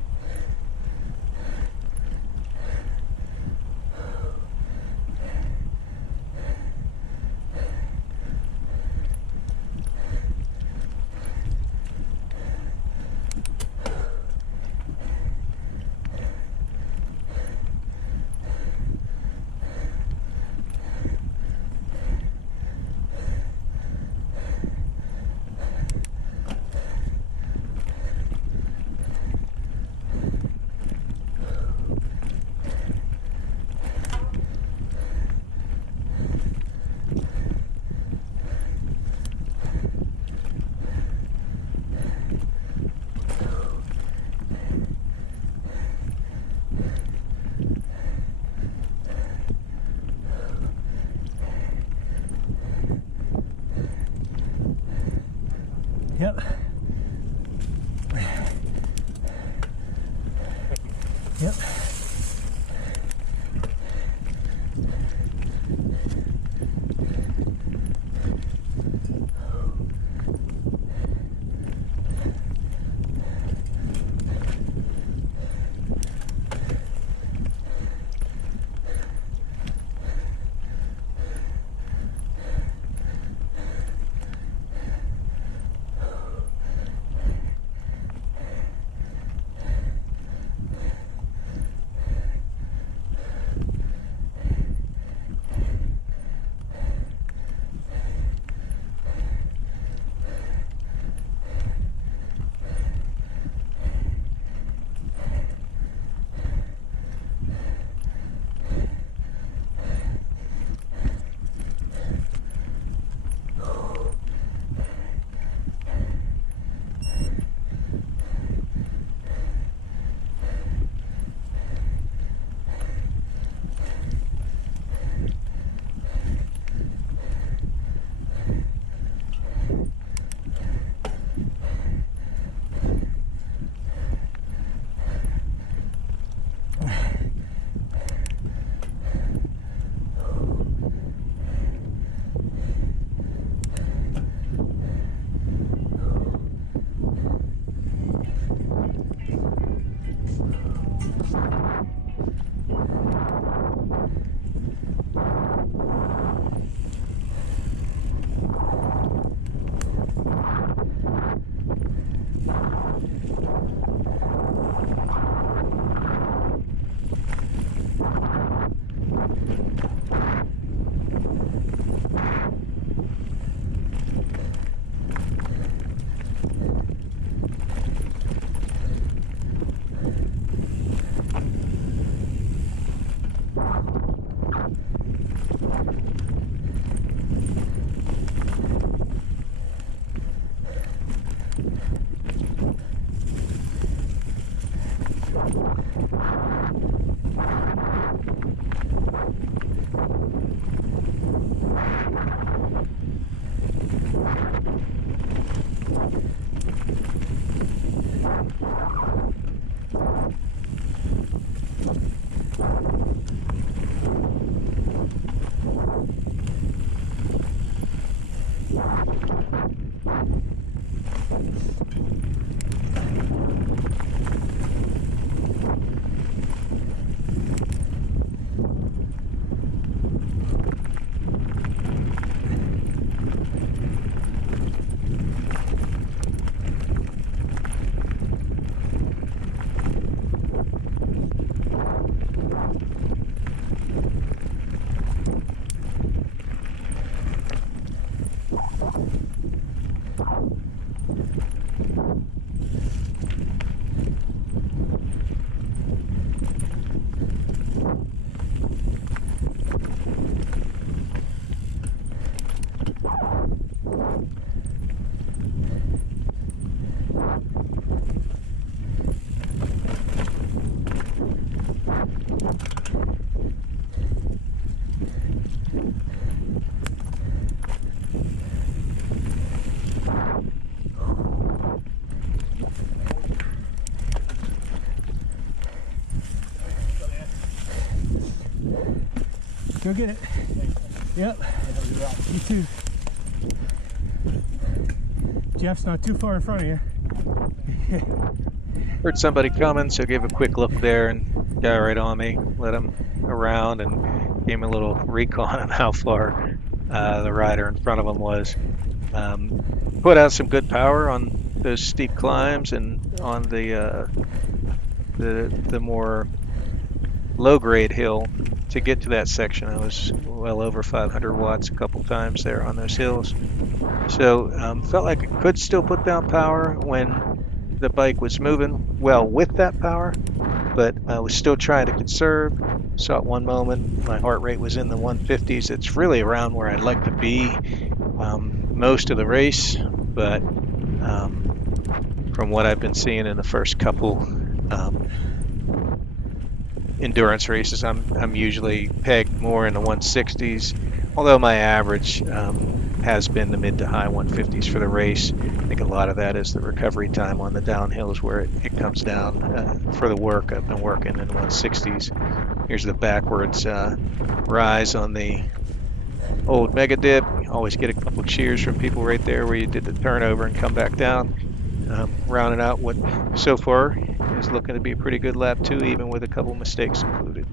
Go get it. Yep. You too. Jeff's not too far in front of you. Heard somebody coming, so gave a quick look there and got right on me. Let him around and gave me a little recon on how far the rider in front of him was. Put out some good power on those steep climbs and on the more low-grade hill to get to that section. I was well over 500 watts a couple times there on those hills. So felt like I could still put down power when the bike was moving well with that power, but I was still trying to conserve. So at one moment my heart rate was in the 150s. It's really around where I'd like to be most of the race, but from what I've been seeing in the first couple endurance races, I'm usually pegged more in the 160s, although my average has been the mid to high 150s for the race. I think a lot of that is the recovery time on the downhills where it comes down. For the work, I've been working in the 160s. Here's the backwards rise on the old mega dip. You always get a couple cheers from people right there where you did the turnover and come back down. Rounding out what so far is looking to be a pretty good lap too, even with a couple mistakes included.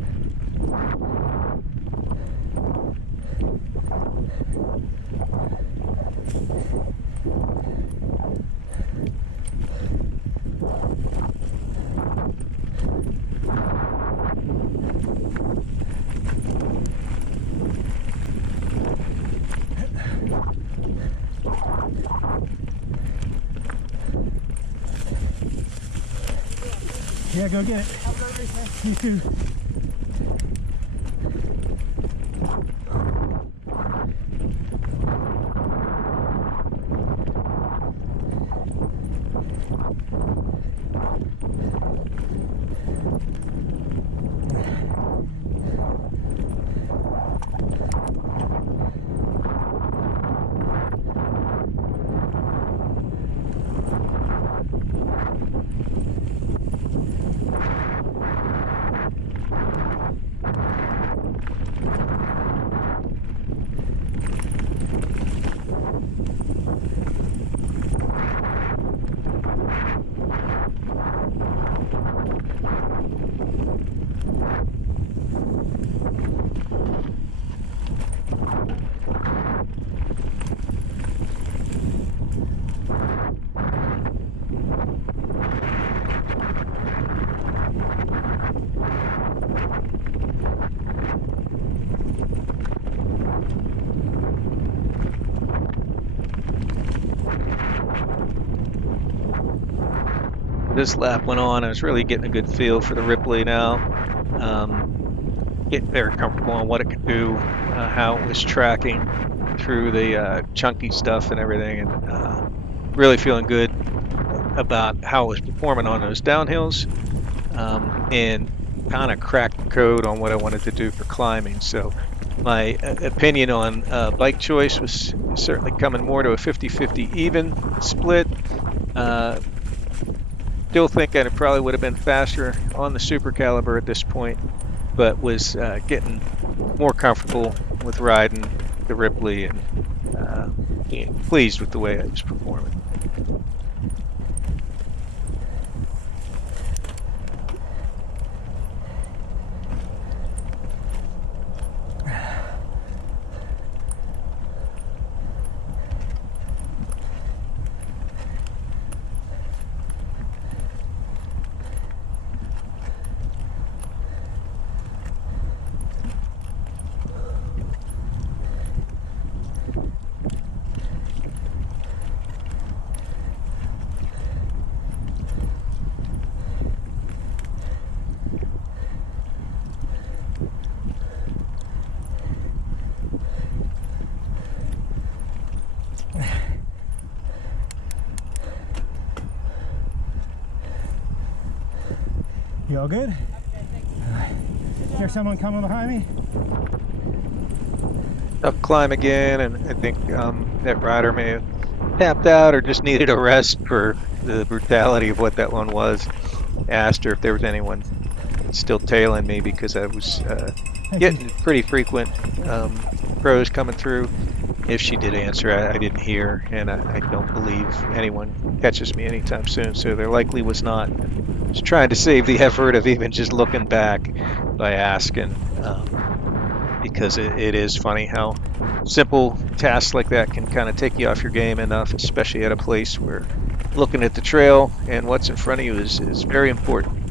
Yeah, go get it. You too. This lap went on, I was really getting a good feel for the Ripley now. Getting very comfortable on what it could do, how it was tracking through the chunky stuff and everything, and really feeling good about how it was performing on those downhills, and kind of cracked the code on what I wanted to do for climbing. So my opinion on bike choice was certainly coming more to a 50-50 even split. Still think I probably would have been faster on the SuperCaliber at this point, but was getting more comfortable with riding the Ripley and being pleased with the way I was performing. You all good? There's someone coming behind me. Tough climb again, and I think that rider may have tapped out or just needed a rest for the brutality of what that one was. Asked her if there was anyone still tailing me because I was getting pretty frequent crows coming through. If she did answer, I didn't hear, and I don't believe anyone catches me anytime soon, so there likely was not. Just trying to save the effort of even just looking back by asking, because it is funny how simple tasks like that can kind of take you off your game enough, especially at a place where looking at the trail and what's in front of you is very important.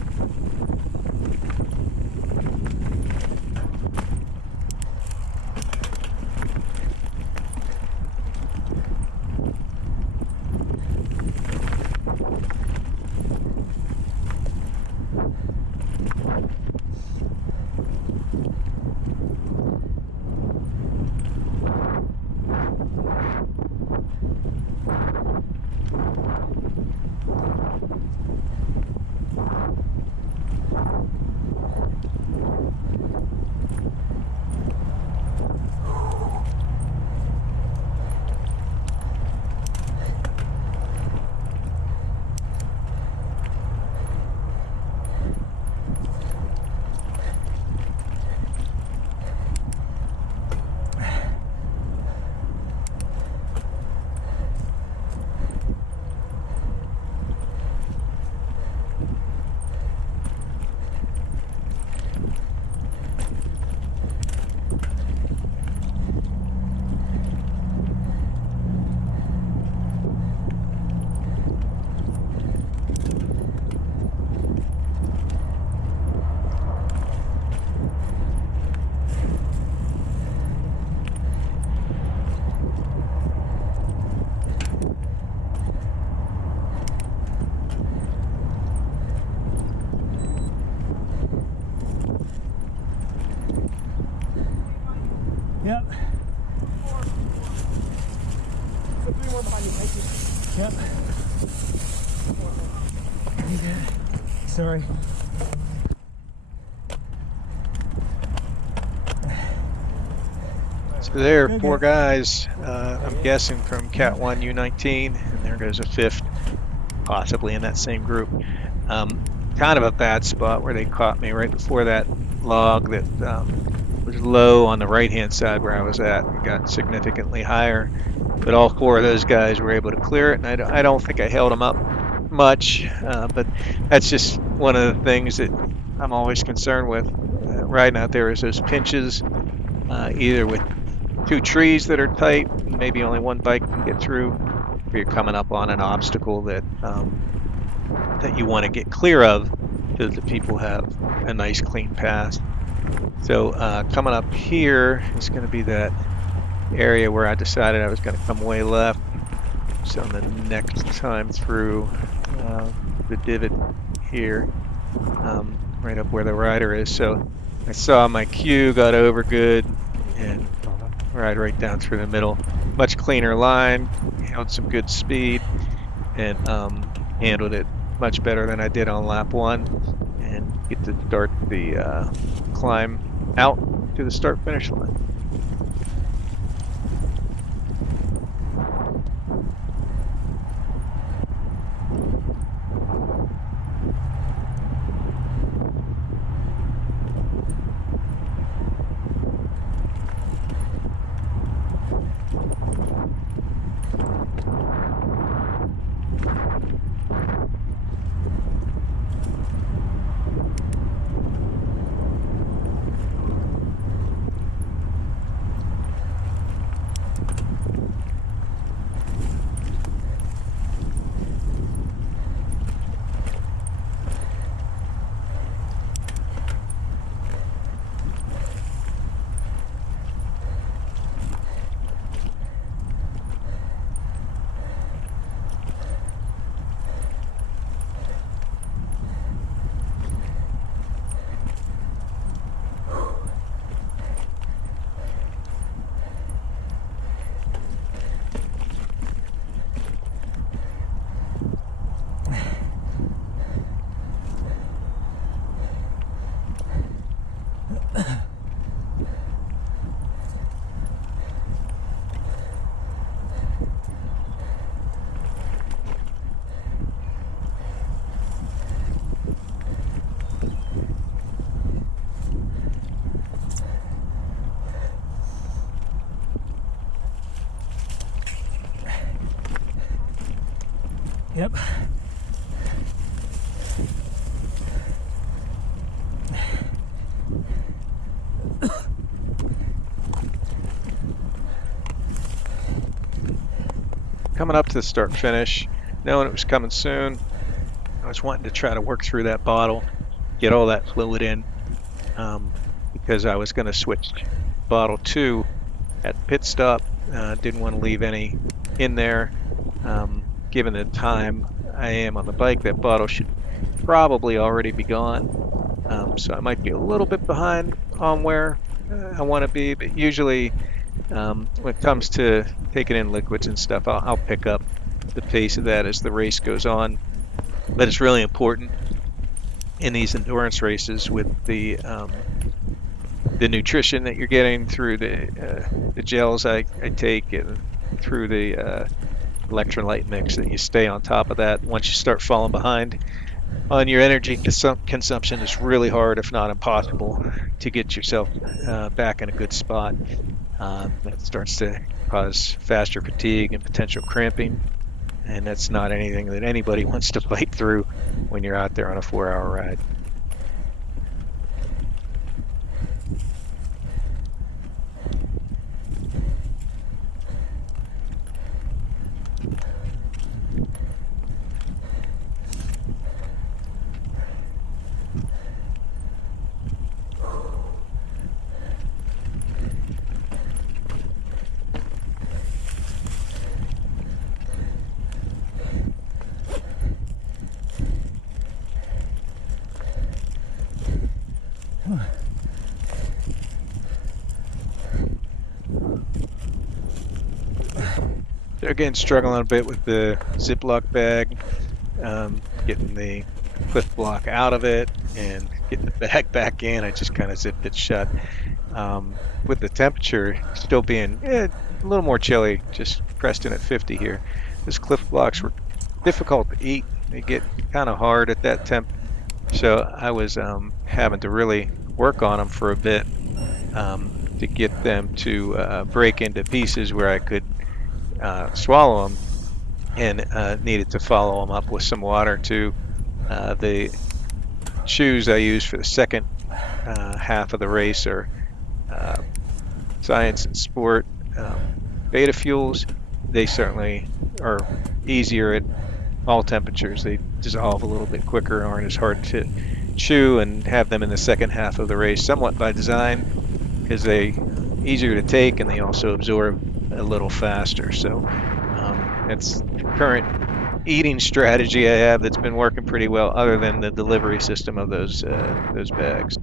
Yep. So 3 more behind you, thank you. Yep. Sorry. So there are 4 guys, I'm guessing from Cat 1 U19, and there goes a 5th, possibly in that same group. Kind of a bad spot where they caught me right before that log that was low on the right-hand side where I was at and got significantly higher. But all 4 of those guys were able to clear it, and I don't think I held them up much, but that's just one of the things that I'm always concerned with riding out there is those pinches, either with 2 trees that are tight, maybe only 1 bike can get through, or you're coming up on an obstacle that that you want to get clear of so that the people have a nice clean path. So coming up here is going to be that area where I decided I was going to come way left. So on the next time through the divot here, right up where the rider is. So I saw my cue, got over good, and ride right down through the middle. Much cleaner line, held some good speed, and handled it much better than I did on lap 1, and get to start the climb out to the start-finish line. Yep. Coming up to the start finish, knowing it was coming soon, I was wanting to try to work through that bottle, get all that fluid in, because I was going to switch bottle 2 at the pit stop. Didn't want to leave any in there. Given the time I am on the bike, that bottle should probably already be gone. So I might be a little bit behind on where I want to be, but usually when it comes to taking in liquids and stuff, I'll pick up the pace of that as the race goes on. But it's really important in these endurance races with the nutrition that you're getting through the gels I take and through the electrolyte mix, that you stay on top of that. Once you start falling behind on your energy consumption, it's really hard, if not impossible, to get yourself back in a good spot. That starts to cause faster fatigue and potential cramping, and that's not anything that anybody wants to fight through when you're out there on a 4-hour ride. So again, struggling a bit with the Ziploc bag, getting the cliff block out of it and getting the bag back in. I just kind of zipped it shut. With the temperature still being a little more chilly, just pressed in at 50 here. Those cliff blocks were difficult to eat. They get kind of hard at that temp. So I was having to really work on them for a bit to get them to break into pieces where I could swallow them, and needed to follow them up with some water too. The shoes I use for the second half of the race are Science and Sport Beta Fuels. They certainly are easier at all temperatures. They dissolve a little bit quicker, aren't as hard to chew, and have them in the second half of the race somewhat by design, because they easier to take and they also absorb a little faster. So that's the current eating strategy I have that's been working pretty well, other than the delivery system of those bags.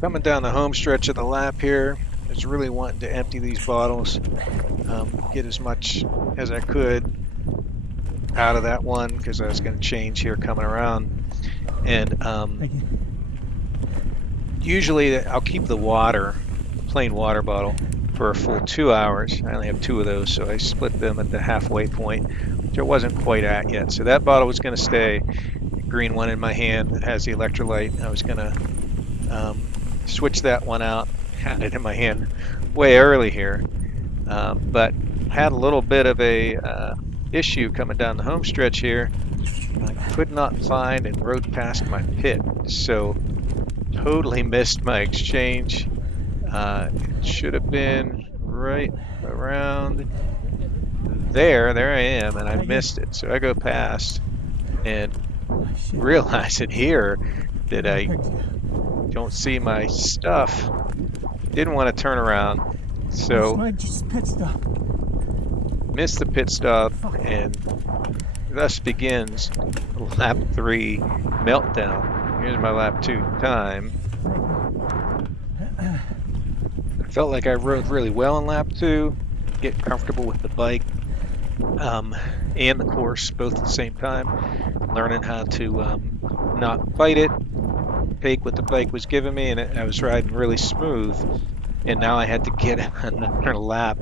Coming down the home stretch of the lap here, I was really wanting to empty these bottles, get as much as I could out of that one because I was going to change here coming around. And Thank you. usually I'll keep the water, plain water bottle, for a full 2 hours. I only have 2 of those, so I split them at the halfway point, which I wasn't quite at yet. So that bottle was going to stay. The green one in my hand that has the electrolyte. I was going to switch that one out. Had it in my hand way early here, but had a little bit of a issue coming down the home stretch here. I could not find and rode past my pit, so totally missed my exchange. It should have been right around there. There I am, and I missed it. So I go past and realize it here that I don't see my stuff. Didn't want to turn around, so missed the pit stop, and thus begins lap 3 meltdown. Here's my lap 2 time. I felt like I rode really well in lap 2, get comfortable with the bike and the course both at the same time, learning how to not fight it, take what the bike was giving me, and I was riding really smooth. And now I had to get another lap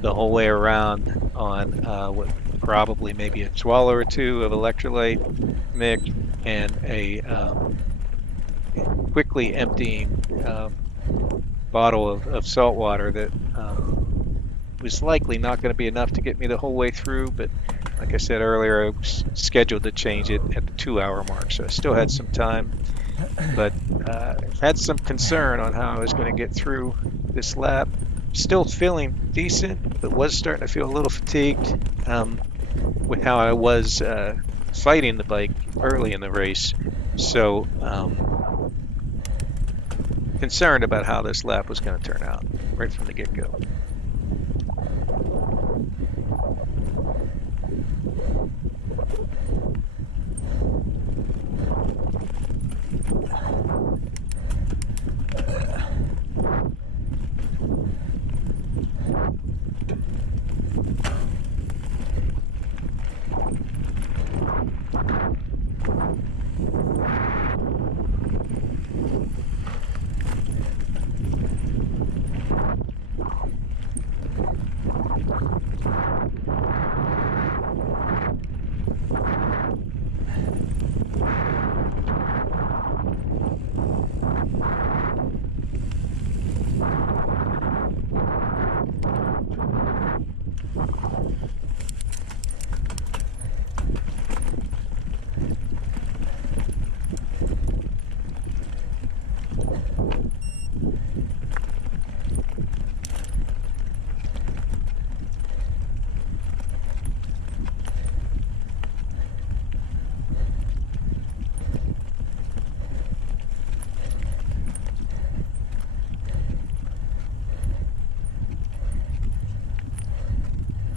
the whole way around on what probably maybe a swallow or 2 of electrolyte mix and a quickly emptying bottle of salt water that was likely not going to be enough to get me the whole way through. But like I said earlier, I was scheduled to change it at the 2-hour mark, so I still had some time. But had some concern on how I was going to get through this lap. Still feeling decent, but was starting to feel a little fatigued with how I was fighting the bike early in the race. So concerned about how this lap was going to turn out right from the get-go.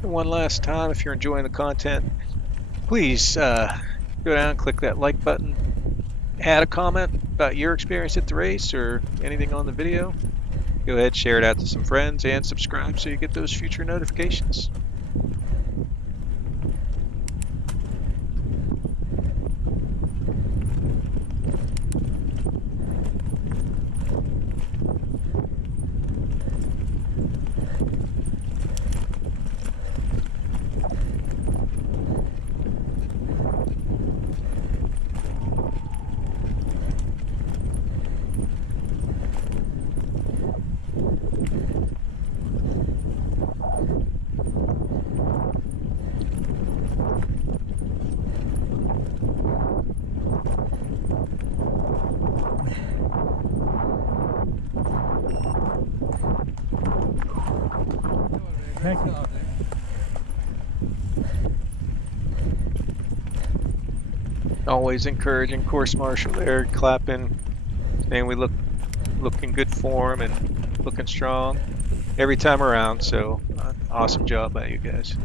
One last time, if you're enjoying the content, please go down and click that like button, add a comment about your experience at the race or anything on the video. Go ahead, share it out to some friends, and subscribe so you get those future notifications. Thank you. Always encouraging course marshal there, clapping, saying we look in good form and looking strong every time around. So awesome job by you guys.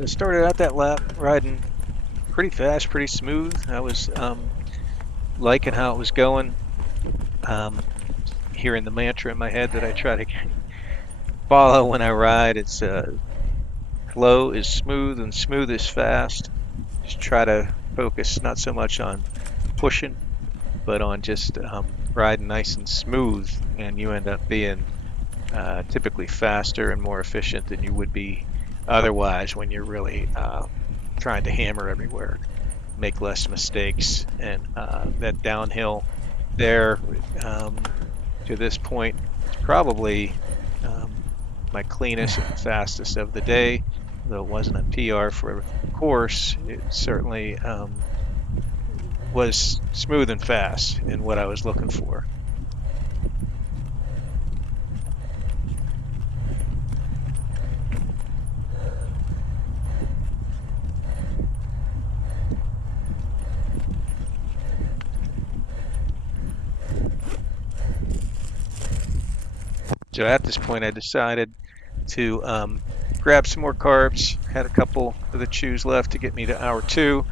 I started out that lap riding pretty fast, pretty smooth. I was liking how it was going. Um, Hearing the mantra in my head that I try to follow when I ride. It's flow is smooth and smooth is fast. Just try to focus not so much on pushing, but on just riding nice and smooth, and you end up being typically faster and more efficient than you would be otherwise when you're really trying to hammer everywhere, make less mistakes, and that downhill there to this point is probably my cleanest and fastest of the day. Though it wasn't a PR for the course, it certainly was smooth and fast in what I was looking for. So at this point, I decided to grab some more carbs. Had a couple of the chews left to get me to hour 2.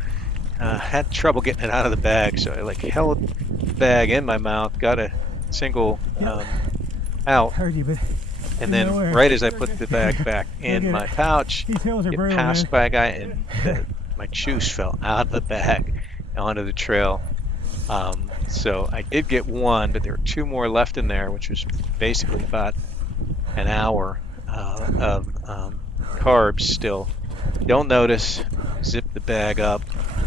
Had trouble getting it out of the bag, so I held the bag in my mouth, got a single out, Heard you, but and then right as I put the bag back in my pouch, details are it brutal, passed man. by a guy, and my chews fell out of the bag onto the trail. So I did get one, but there were 2 more left in there, which was basically about an hour of carbs still. Don't notice, zip the bag up,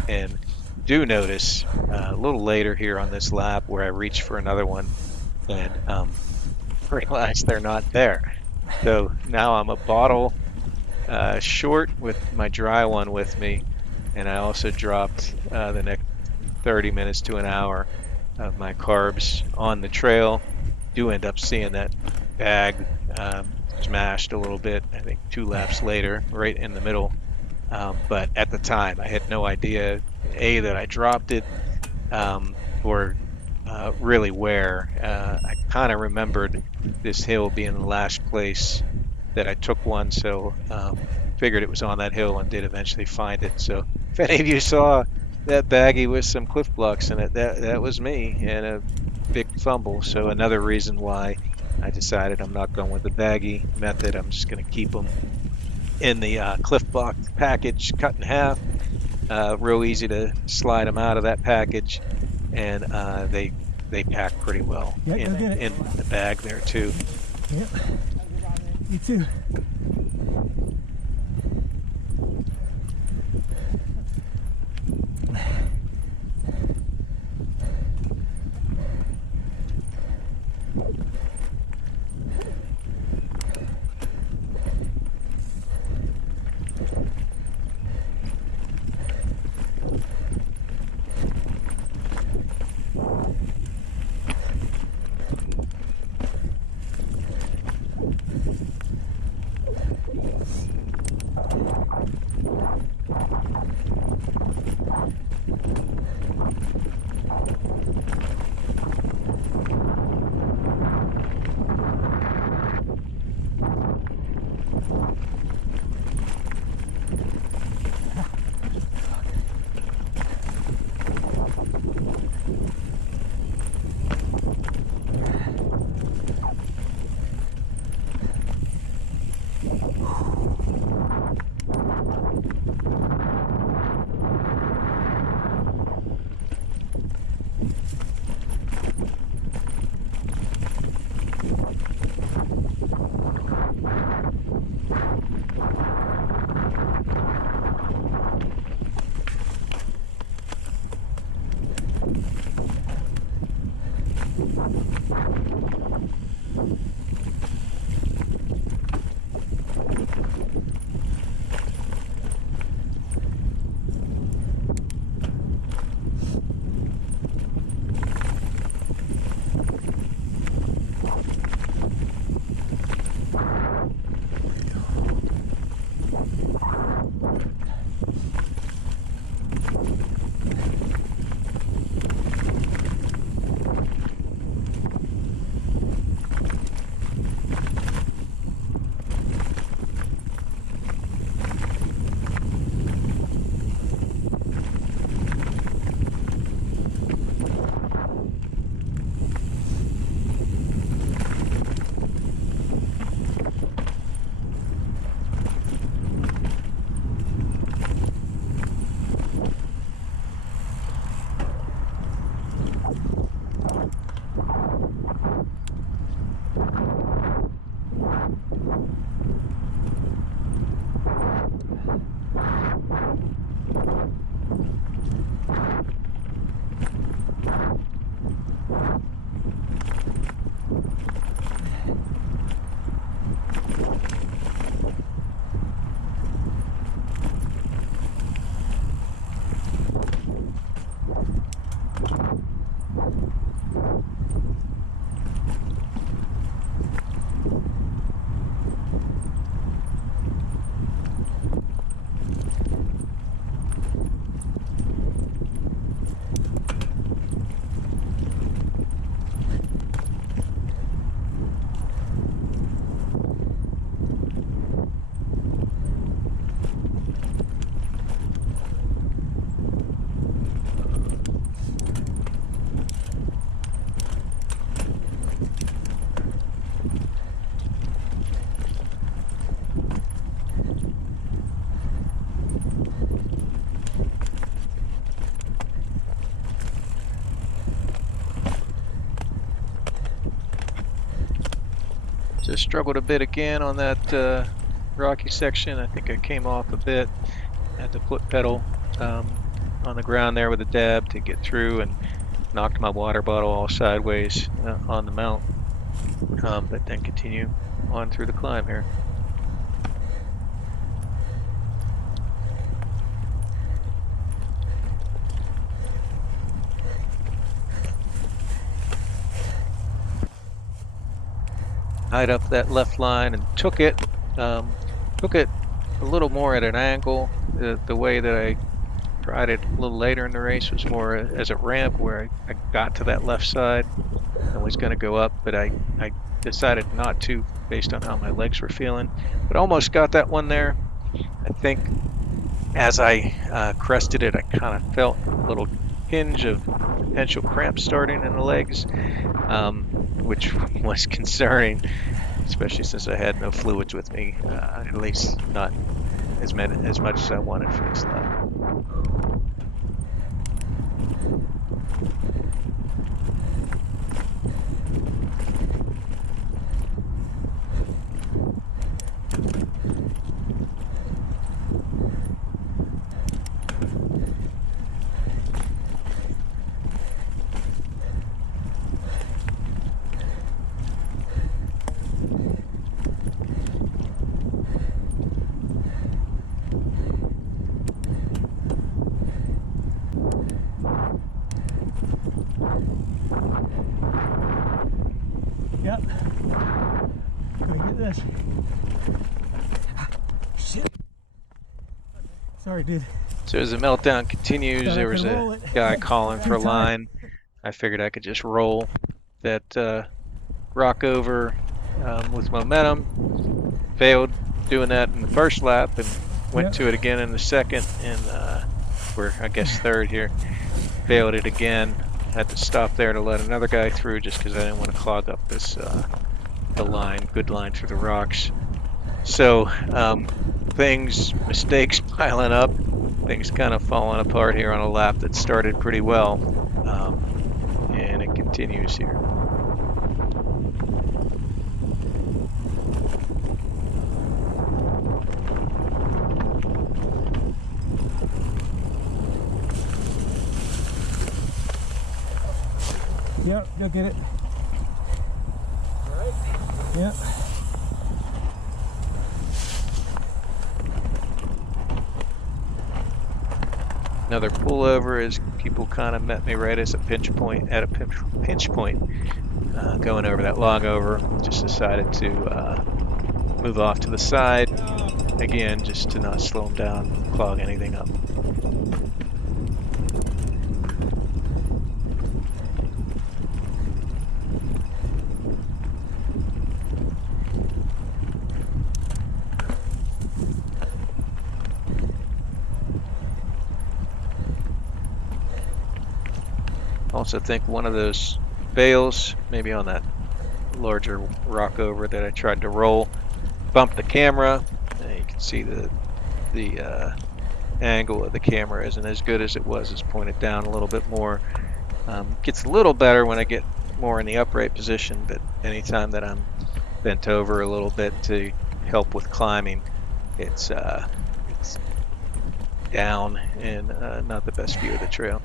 and do notice a little later here on this lap where I reach for another one and realize they're not there. So now I'm a bottle short with my dry one with me, and I also dropped the next 30 minutes to an hour of my carbs on the trail. Do end up seeing that bag smashed a little bit, I think 2 laps later, right in the middle. But at the time, I had no idea, A, that I dropped it, or really where. I kind of remembered this hill being the last place that I took one, so figured it was on that hill and did eventually find it. So if any of you saw that baggie with some cliff blocks in it, that was me, and a big fumble. So another reason why I decided I'm not going with the baggy method. I'm just going to keep them in the Cliff Box package, cut in half. Real easy to slide them out of that package, and they pack pretty well Yeah, go get it. in the bag there too. Yep. You too. So struggled a bit again on that rocky section. I think I came off a bit. Had to foot pedal on the ground there with a dab to get through, and knocked my water bottle all sideways on the mount. But then continue on through the climb here. Tied up that left line and took it a little more at an angle. The way that I tried it a little later in the race was more as a ramp where I got to that left side and was going to go up, but I decided not to based on how my legs were feeling. But almost got that one there. I think as I crested it, I kind of felt a little hinge of potential cramps starting in the legs, which was concerning, especially since I had no fluids with me, at least not as much as I wanted for this lap. Yep. Gotta get this. Shit. Sorry, dude. So as the meltdown continues, Thought I there was could a roll it. guy calling for a Too tight. line. I figured I could just roll that rock over with momentum. Failed doing that in the first lap and went Yep. to it again in the second, and or I guess third here. Failed it again. Had to stop there to let another guy through just because I didn't want to clog up this the line, good line through the rocks. So mistakes piling up, things kind of falling apart here on a lap that started pretty well, and it continues here. Yep, you'll get it. Alright. Yep. Another pullover as people kind of met me right as a pinch point, going over that log over. Just decided to move off to the side again, just to not slow them down, clog anything up. Also think one of those bales, maybe on that larger rock over that I tried to roll, bumped the camera. You can see the angle of the camera isn't as good as it was. It's pointed down a little bit more. Gets a little better when I get more in the upright position, but anytime that I'm bent over a little bit to help with climbing, it's down and not the best view of the trail.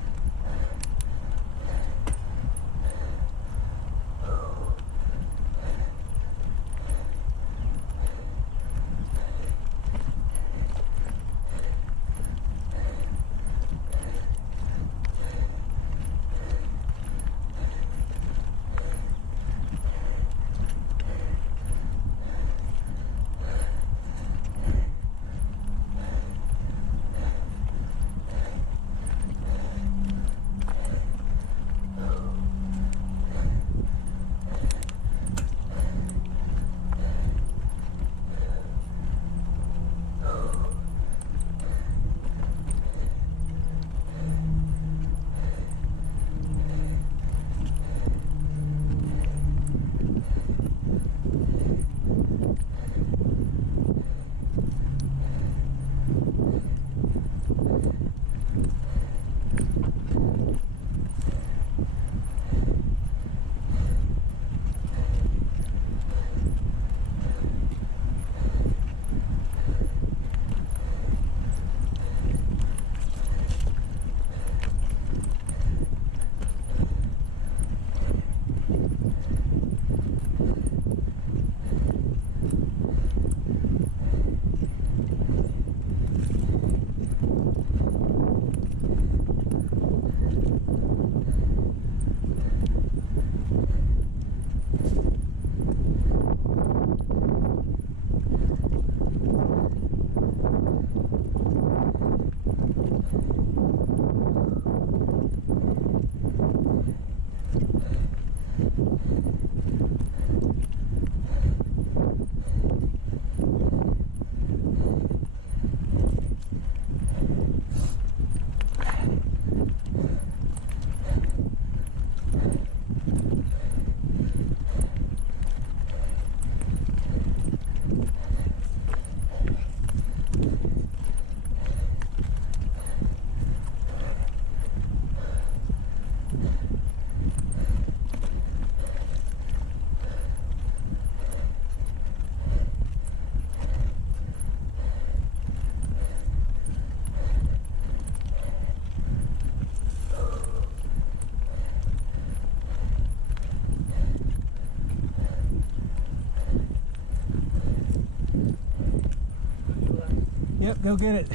Yep, go get it.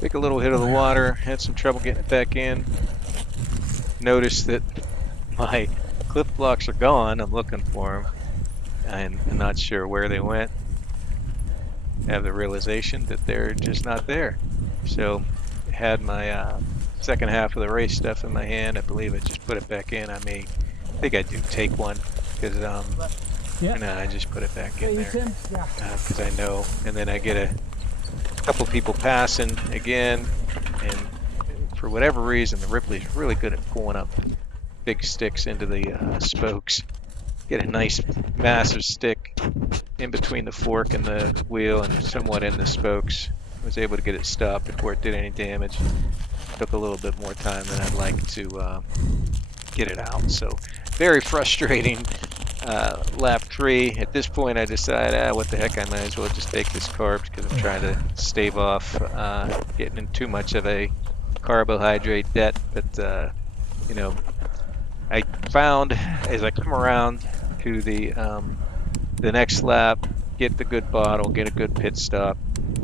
Took a little hit of the water, had some trouble getting it back in. Noticed that my clip blocks are gone. I'm looking for them. I'm not sure where they went. Have the realization that they're just not there. So had my second half of the race stuff in my hand. I believe I just put it back in. I think I do take one because Yeah. no, I just put it back in Hey, there Tim? Yeah. because I know. And then I get a couple people passing again, and for whatever reason, the Ripley's really good at pulling up big sticks into the spokes. Get a nice massive stick in between the fork and the wheel and somewhat in the spokes. I was able to get it stopped before it did any damage. Took a little bit more time than I'd like to get it out. So very frustrating. Lap 3. At this point, I decided, what the heck, I might as well just take this carbs because I'm trying to stave off getting in too much of a carbohydrate debt. But you know, I found as I come around to the next lap, get the good bottle, get a good pit stop.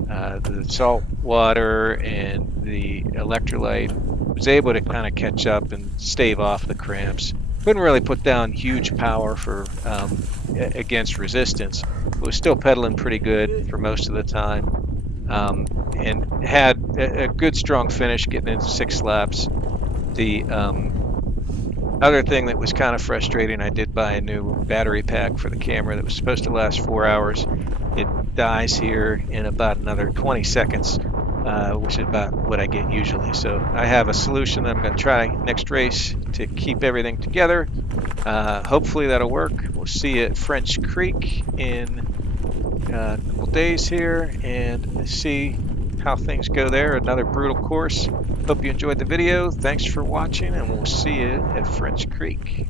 The salt water and the electrolyte was able to kind of catch up and stave off the cramps. Couldn't really put down huge power for against resistance, but was still pedaling pretty good for most of the time, and had a good strong finish, getting into 6 laps. The other thing that was kind of frustrating, I did buy a new battery pack for the camera that was supposed to last 4 hours. It dies here in about another 20 seconds, which is about what I get usually. So I have a solution that I'm going to try next race to keep everything together. Hopefully that'll work. We'll see you at French Creek in a couple days here and see how things go there. Another brutal course. Hope you enjoyed the video. Thanks for watching, and we'll see you at French Creek.